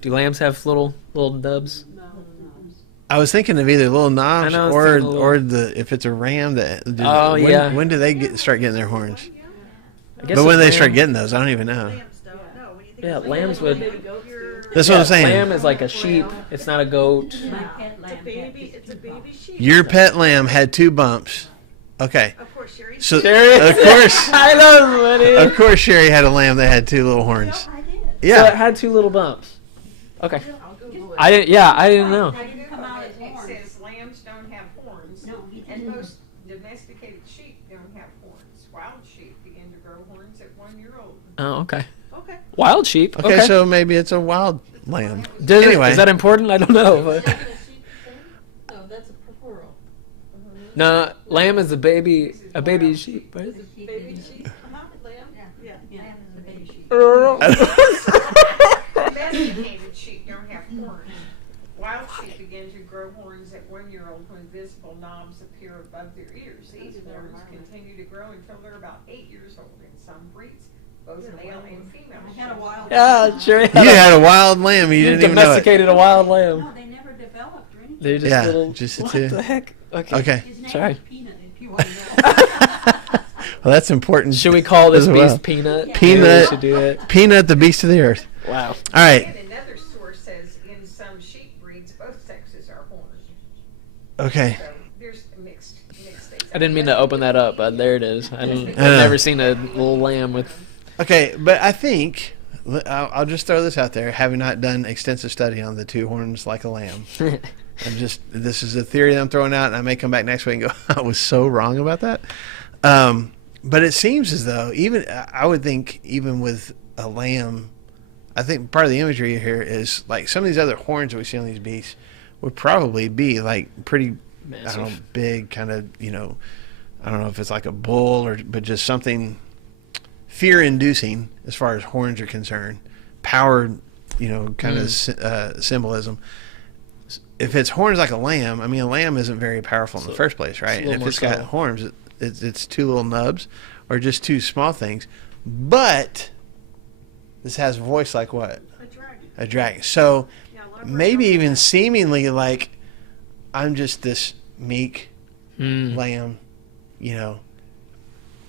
Do lambs have little nubs? I was thinking of either little knobs I know, I was or thinking a little- if it's a ram yeah. When do they start getting their horns? I guess But when a they lam- start getting those, I don't even know. Lambs don't. No, when you think Yeah, of lambs lamb, would- That's what I'm saying. Lamb is like a sheep, it's not a goat. it's a baby sheep. Your pet lamb had 2 bumps. Okay. Of course, Sherry. So Sherry? of course, I know what it is. of course, Sherry had a lamb that had 2 little horns. So it Yeah. had 2 little bumps. Okay. I'll Google it. I didn't know. It says lambs don't have horns, and most domesticated sheep don't have horns. Wild sheep begin to grow horns at 1 year old. Oh, okay. Okay. Wild sheep. Okay, so maybe it's a wild lamb. Anyway. Is that important? I don't know. But. No, that's a plural. No, lamb is a baby sheep, right? Baby sheep. Lamb? Yeah. Domesticated sheep don't have horns. Wild sheep begin to grow horns at 1 year old when visible knobs appear above their ears. These horns continue to grow until they're about 8 years old. In some breeds, both male and female I had a sheep. wild. Yeah, sure. You had a wild lamb. You didn't even know it. domesticated a wild lamb. No, they never developed or anything. They're just Yeah, little. just the what 2. the heck? Okay. Okay. His name Sorry. was Peanut, if you want to know. Well, that's important. Should we call this as beast well. Peanut? Peanut. Maybe we should do it. Peanut, the beast of the earth. Wow. All right. And another source says in some sheep breeds, both sexes are horned. Okay. So there's mixed things. I didn't mean to open that up, but there it is. I've know. never seen a little lamb with. Okay, but I think I'll just throw this out there, having not done extensive study on the 2 horns like a lamb. This is a theory that I'm throwing out, and I may come back next week and go, I was so wrong about that. But it seems as though I would think even with a lamb, I think part of the imagery here is like some of these other horns that we see on these beasts would probably be like pretty, Massive. I don't know, big kind of, I don't know if it's like a bull but just something fear-inducing as far as horns are concerned, power, kind of symbolism. If it's horns like a lamb, I mean, a lamb isn't very powerful in the first place, right? a little And if more it's got subtle. horns, it's 2 little nubs or just 2 small things. But this has a voice like what? A dragon. A dragon. So Yeah, a lot of maybe birds even seemingly like I'm just this meek Mm. lamb,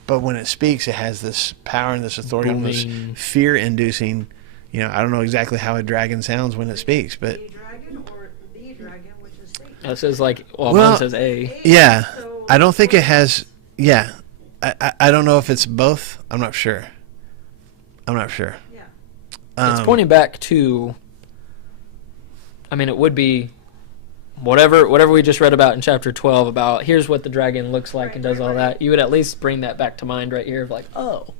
but when it speaks, it has this power and this authority, almost Booming. fear-inducing. I don't know exactly how a dragon sounds when it speaks, but A dragon or the dragon, which is Satan. It says like, well, Well, mine says A. yeah, So- I don't think it has. Yeah, I don't know if it's both. I'm not sure. Yeah. It's pointing back to. I mean, it would be whatever we just read about in chapter 12 about here's what the dragon looks like and does all that. You would at least bring that back to mind right here of like, oh,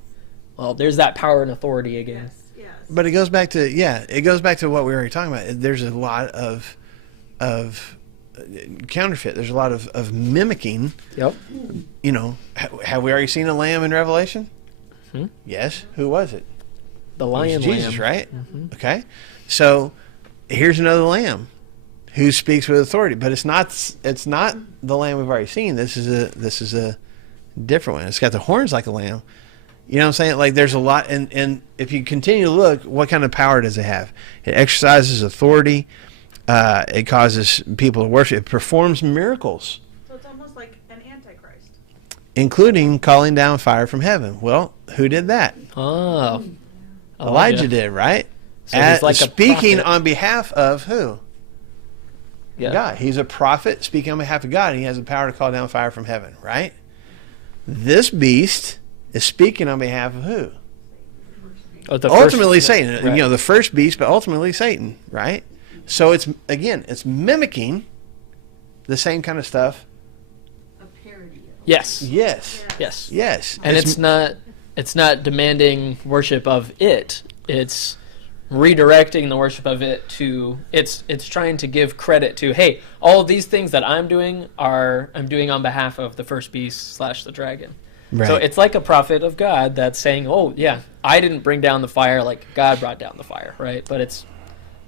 well, there's that power and authority again. Yes. But it goes back to what we were already talking about. There's a lot of counterfeit. There's a lot of mimicking. Yep. Have we already seen a lamb in Revelation? Hmm? Yes. Who was it? The It was lion Jesus, lamb. right? Mhm. Okay. So here's another lamb who speaks with authority, but it's not the lamb we've already seen. This is a different one. It's got the horns like a lamb. You know what I'm saying? Like there's a lot, and if you continue to look, what kind of power does it have? It exercises authority. It causes people to worship. It performs miracles, So it's almost like an antichrist. including calling down fire from heaven. Well, who did that? Oh. Elijah did, right? So he's like a speaking prophet. on behalf of who? Yeah. God. He's a prophet speaking on behalf of God, and he has the power to call down fire from heaven, right? This beast is speaking on behalf of who? ultimately Satan. Right. You know, the first beast, but ultimately Satan, right? So it's mimicking the same kind of stuff. A parody of. Yes. Yes. Yes. Yes. And it's not demanding worship of it. It's redirecting the worship of it to it's trying to give credit to, hey, all of these things that I'm doing on behalf of the first beast / the dragon. Right. So it's like a prophet of God that's saying, oh yeah, I didn't bring down the fire, like God brought down the fire, right? But it's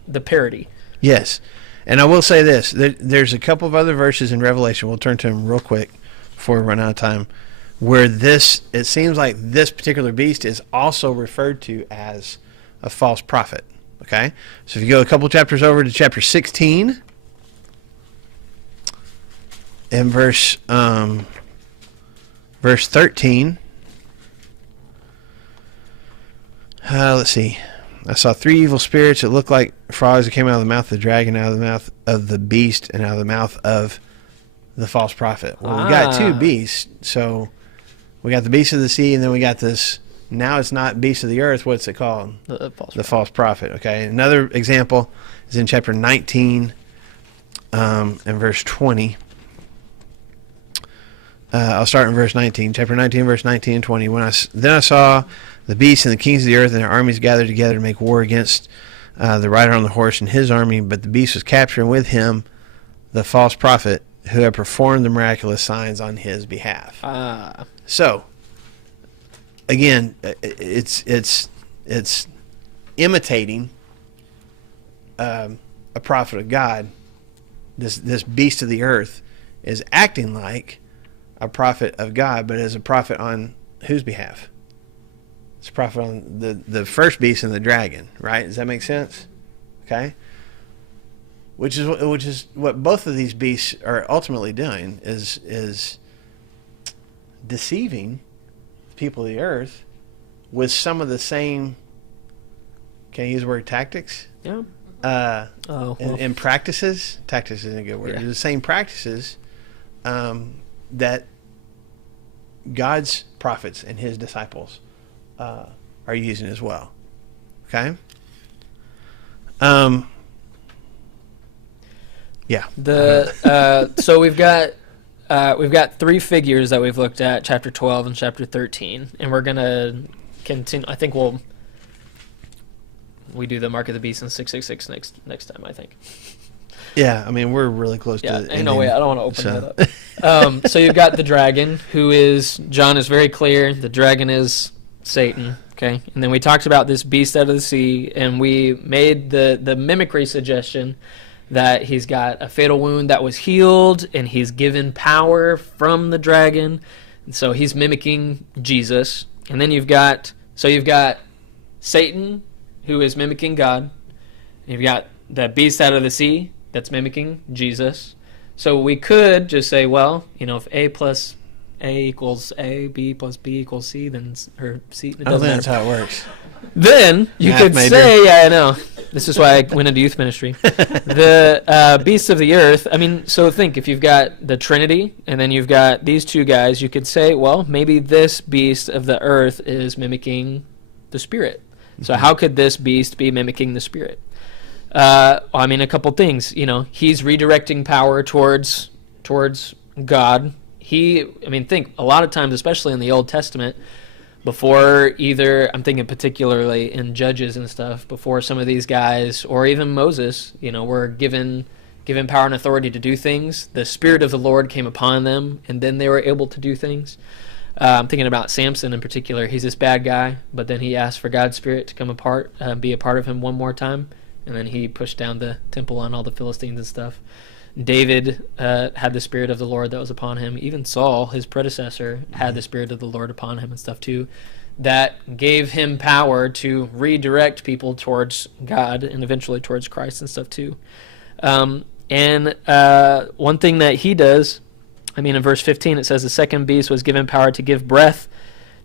the parody. Yes. And I will say this. There's a couple of other verses in Revelation. We'll turn to them real quick before we run out of time, where it seems like this particular beast is also referred to as a false prophet. Okay? So if you go a couple chapters over to chapter 16 and verse 13. Let's see. I saw 3 evil spirits that looked like frogs that came out of the mouth of the dragon, out of the mouth of the beast, and out of the mouth of the false prophet. Well, we got 2 beasts. So we got the beast of the sea, and then we got this. Now it's not beast of the earth. What's it called? The false prophet. Okay. Another example is in chapter 19 and verse 20. I'll start in verse 19. Chapter 19, verse 19 and 20. Then I saw the beast and the kings of the earth and their armies gathered together to make war against the rider on the horse and his army. But the beast was captured, and with him the false prophet who had performed the miraculous signs on his behalf. So, again, it's imitating a prophet of God. This beast of the earth is acting like a prophet of God, but as a prophet on whose behalf? It's a prophet on the first beast and the dragon, right? Does that make sense? Okay. Which is what both of these beasts are ultimately doing is deceiving the people of the earth with some of the same. Can I use the word tactics? Yeah. And practices. Tactics isn't a good word. Yeah. The same practices that God's prophets and his disciples are using as well. Okay? Yeah. So we've got 3 figures that we've looked at, chapter 12 and chapter 13, and we're gonna continue. I think we do the mark of the beast in 666 next time. I think. Yeah, I mean we're really close Yeah, to. ain't no way. I don't want to open that up. So you've got the dragon, who is John is very clear. The dragon is Satan. Okay, and then we talked about this beast out of the sea, and we made the mimicry suggestion that he's got a fatal wound that was healed, and he's given power from the dragon, and so he's mimicking Jesus. And then you've got Satan, who is mimicking God. And you've got the beast out of the sea that's mimicking Jesus. So we could just say, well, if A plus A equals A, B plus B equals C, then or C. It I don't doesn't think that's matter. how it works. Then you Math could major. say, yeah, I know. This is why I went into youth ministry. The beasts of the earth. I mean, so think if you've got the Trinity and then you've got these 2 guys, you could say, well, maybe this beast of the earth is mimicking the Spirit. So how could this beast be mimicking the Spirit? I mean, a couple things. He's redirecting power towards God. Think a lot of times, especially in the Old Testament, before I'm thinking particularly in Judges and stuff, before some of these guys, or even Moses, were given power and authority to do things, the Spirit of the Lord came upon them, and then they were able to do things. I'm thinking about Samson in particular. He's this bad guy, but then he asked for God's Spirit to come be a part of him one more time, and then he pushed down the temple on all the Philistines and stuff. David had the Spirit of the Lord that was upon him. Even Saul, his predecessor, had the Spirit of the Lord upon him and stuff too. That gave him power to redirect people towards God and eventually towards Christ and stuff too. And one thing that he does, in verse 15 it says the second beast was given power to give breath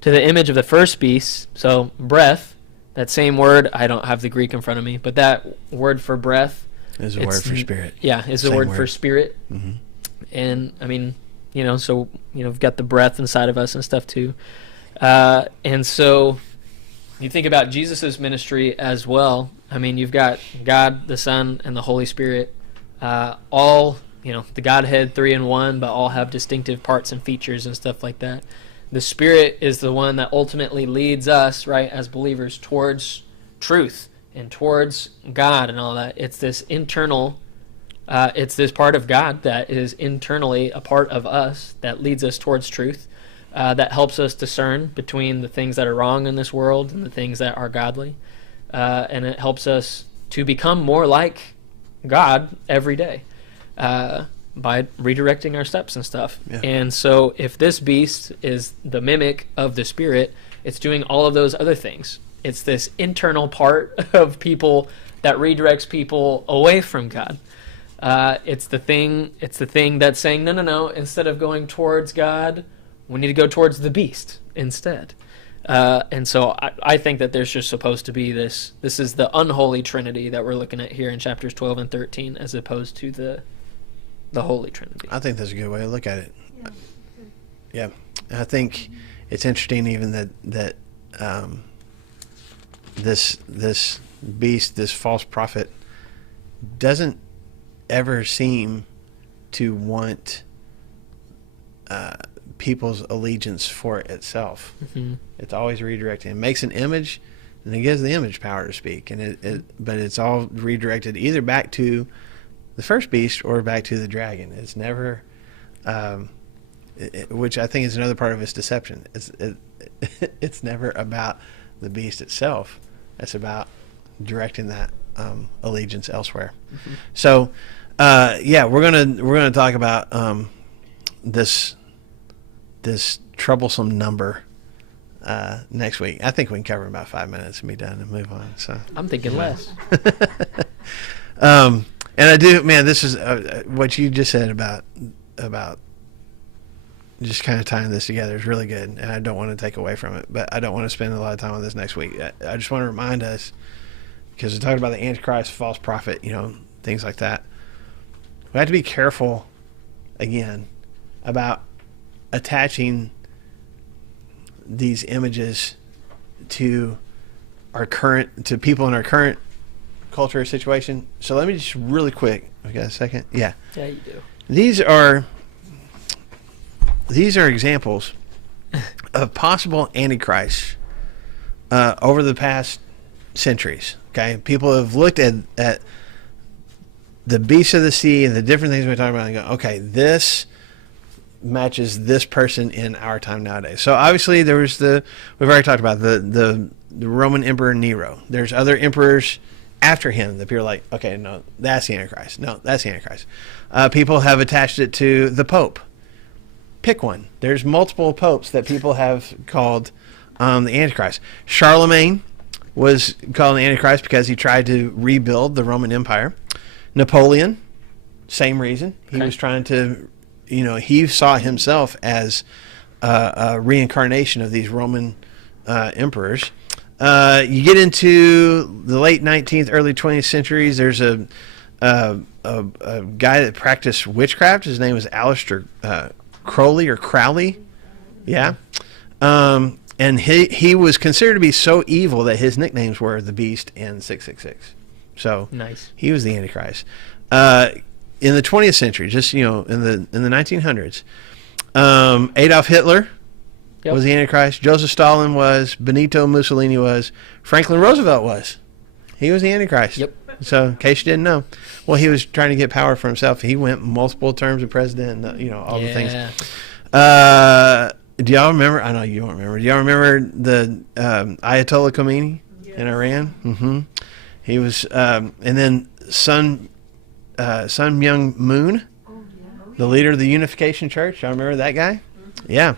to the image of the first beast. So breath, that same word, I don't have the Greek in front of me, but that word for breath is a word for spirit. Yeah, is a word for spirit. Mm-hmm. And so we've got the breath inside of us and stuff too. And so you think about Jesus' ministry as well. I mean, you've got God, the Son, and the Holy Spirit, all, the Godhead, 3 in 1, but all have distinctive parts and features and stuff like that. The Spirit is the one that ultimately leads us, right, as believers, towards truth and towards God and all that. It's this internal, it's this part of God that is internally a part of us that leads us towards truth, that helps us discern between the things that are wrong in this world and the things that are godly. And it helps us to become more like God every day by redirecting our steps and stuff. Yeah. And so if this beast is the mimic of the Spirit, it's doing all of those other things. It's this internal part of people that redirects people away from God. It's the thing that's saying, no, instead of going towards God, we need to go towards the beast instead. And so I think that there's just supposed to be this is the unholy trinity that we're looking at here in chapters 12 and 13, as opposed to the Holy Trinity. I think that's a good way to look at it. Yeah. And I think it's interesting even that this beast, this false prophet, doesn't ever seem to want people's allegiance for itself. Mm-hmm. It's always redirecting. It makes an image, and it gives the image power to speak. And but it's all redirected either back to the first beast or back to the dragon. It's never, which I think is another part of its deception. It's never about the beast itself. It's about directing that allegiance elsewhere. Mm-hmm. So, we're gonna talk about this troublesome number next week. I think we can cover in about 5 minutes and be done and move on. So I'm thinking less. And I do, man. This is what you just said about just kind of tying this together is really good, and I don't want to take away from it, but I don't want to spend a lot of time on this next week. I just want to remind us, because we're talking about the Antichrist, false prophet, things like that. We have to be careful, again, about attaching these images to people in our current culture or situation. So let me just really quick. We got a second? Yeah. Yeah, you do. These are examples of possible antichrists over the past centuries. Okay, people have looked at the beasts of the sea and the different things we're talking about and go, okay, this matches this person in our time nowadays. So obviously there was we've already talked about the Roman Emperor Nero. There's other emperors after him that people are like, okay, no, that's the Antichrist. No, that's the Antichrist. People have attached it to the Pope. Pick one. There's multiple popes that people have called the Antichrist. Charlemagne was called the Antichrist because he tried to rebuild the Roman Empire. Napoleon, same reason. He was trying to, he saw himself as a reincarnation of these Roman emperors. You get into the late 19th, early 20th centuries. There's a guy that practiced witchcraft. His name was Aleister Crowley. Yeah. And he was considered to be so evil that his nicknames were the Beast and 666. So nice. He was the Antichrist. In the 20th century, just in the 1900s, Adolf Hitler was the Antichrist. Joseph Stalin was. Benito Mussolini was. Franklin Roosevelt was. He was the Antichrist. Yep. So, in case you didn't know, well, he was trying to get power for himself. He went multiple terms of president. All the things. Do y'all remember? I know you don't remember. Do y'all remember the Ayatollah Khomeini in Iran? Mm-hmm. He was, and then Sun Myung Moon, the leader of the Unification Church. Y'all remember that guy? Mm-hmm. Yeah.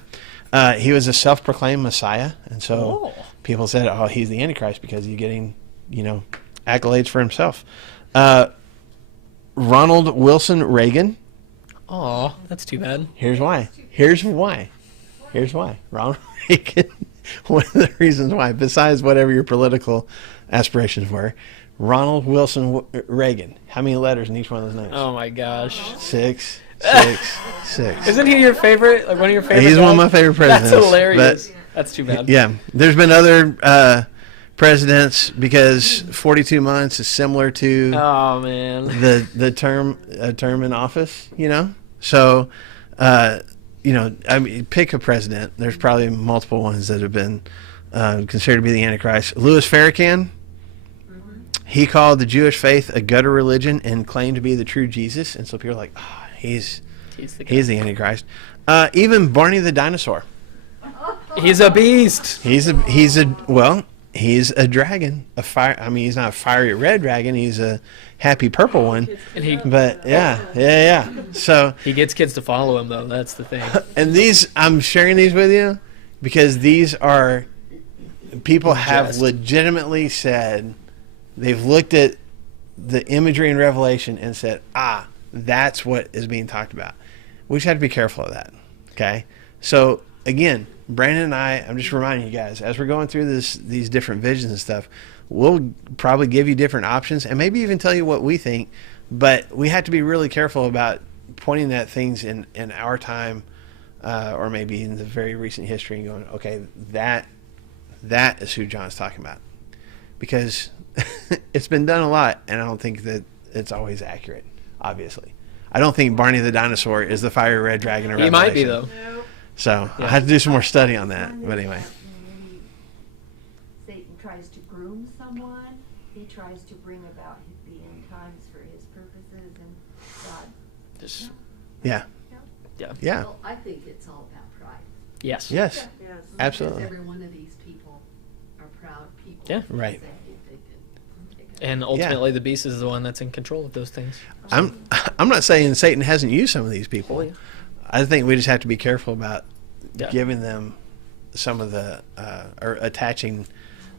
He was a self-proclaimed Messiah, and so people said, "Oh, he's the Antichrist because he's getting, accolades for himself." Ronald Wilson Reagan. Oh, that's too bad. Here's why. Ronald Reagan. One of the reasons why, besides whatever your political aspirations were, Ronald Wilson Reagan. How many letters in each one of those names? Oh my gosh. 6. Isn't he your favorite? Like one of your favorite? He's one of my favorite presidents. That's hilarious. That's too bad. Yeah, there's been other presidents because 42 months is similar to Oh man. the term in office, So, I mean, pick a president. There's probably multiple ones that have been considered to be the Antichrist. Louis Farrakhan, he called the Jewish faith a gutter religion and claimed to be the true Jesus. And so people are like, he's the Antichrist. Even Barney the dinosaur. He's a beast. He's a dragon. A fire. I mean, he's not a fiery red dragon. He's a happy purple one. But yeah. So he gets kids to follow him, though. That's the thing. And I'm sharing these with you because these are people have legitimately said they've looked at the imagery in Revelation and said, that's what is being talked about. We just have to be careful of that. Okay. So again, Brandon and I'm just reminding you guys, as we're going through these different visions and stuff, we'll probably give you different options and maybe even tell you what we think, but we have to be really careful about pointing at things in our time or maybe in the very recent history and going, okay, that is who John's talking about. Because it's been done a lot, and I don't think that it's always accurate, obviously. I don't think Barney the dinosaur is the fiery red dragon of Revelation. He might be, though. So I have to do some more study on that. But anyway. Maybe Satan tries to groom someone. He tries to bring about the end times for his purposes, and God. Yeah. Well, I think it's all about pride. Yes. Yes. Absolutely. Because every one of these people are proud people. Yeah. Right. And ultimately, the beast is the one that's in control of those things. I'm not saying Satan hasn't used some of these people. Oh, yeah. I think we just have to be careful about giving them some of the or attaching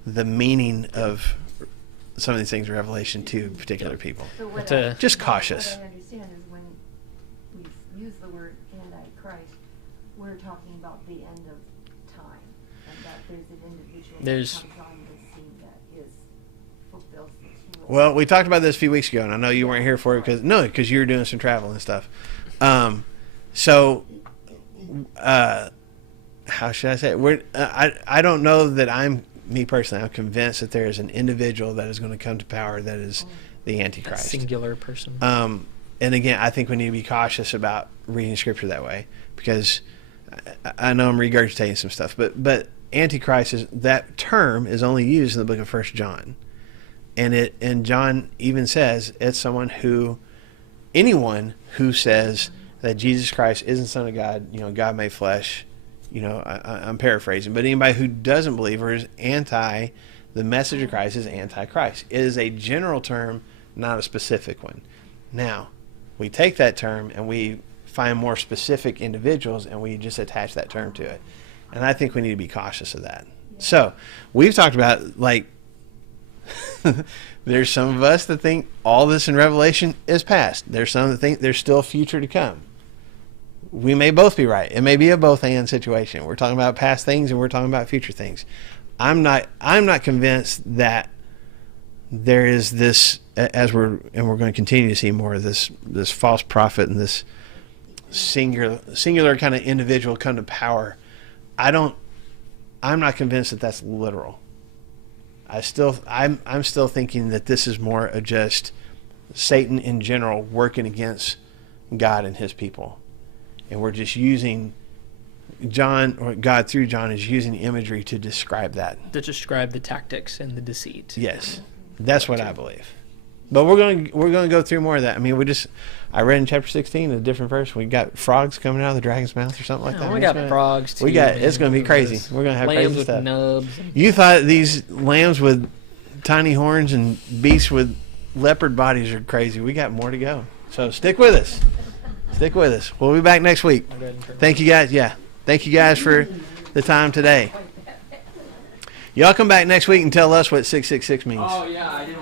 the meaning of some of these things in Revelation to particular people. So just cautious. What I understand is when we use the word Antichrist, we're talking about the end of time, and that there's an individual that comes on the scene that fulfills this role. Well, we talked about this a few weeks ago, and I know you weren't here for it because you were doing some travel and stuff. So, how should I say it? I don't know that me personally, I'm convinced that there is an individual that is going to come to power that is the Antichrist. A singular person. And again, I think we need to be cautious about reading Scripture that way because I know I'm regurgitating some stuff, but Antichrist that term is only used in the book of 1 John. And John even says it's anyone who says that Jesus Christ isn't the Son of God, God made flesh, I'm paraphrasing, but anybody who doesn't believe or is the message of Christ is anti-Christ. It is a general term, not a specific one. Now, we take that term and we find more specific individuals and we just attach that term to it. And I think we need to be cautious of that. So, we've talked about, there's some of us that think all this in Revelation is past. There's some that think there's still a future to come. We may both be right. It may be a both and situation. We're talking about past things and we're talking about future things. I'm not convinced that there is this we're going to continue to see more of this false prophet and this singular kind of individual come to power. I'm not convinced that that's literal. I'm still thinking that this is more of just Satan in general working against God and his people. And we're just using God through John is using imagery to describe that. To describe the tactics and the deceit. Yes. That's what I believe. But we're going to go through more of that. I mean, I read in chapter 16 a different verse. We got frogs coming out of the dragon's mouth or something like that. We got frogs too. It's going to be crazy. We're going to have lambs crazy with stuff. Nubs. You thought these lambs with tiny horns and beasts with leopard bodies are crazy. We got more to go. So stick with us. Stick with us. We'll be back next week. Thank you guys. Yeah. Thank you guys for the time today. Y'all come back next week and tell us what 666 means. Oh, yeah. I didn't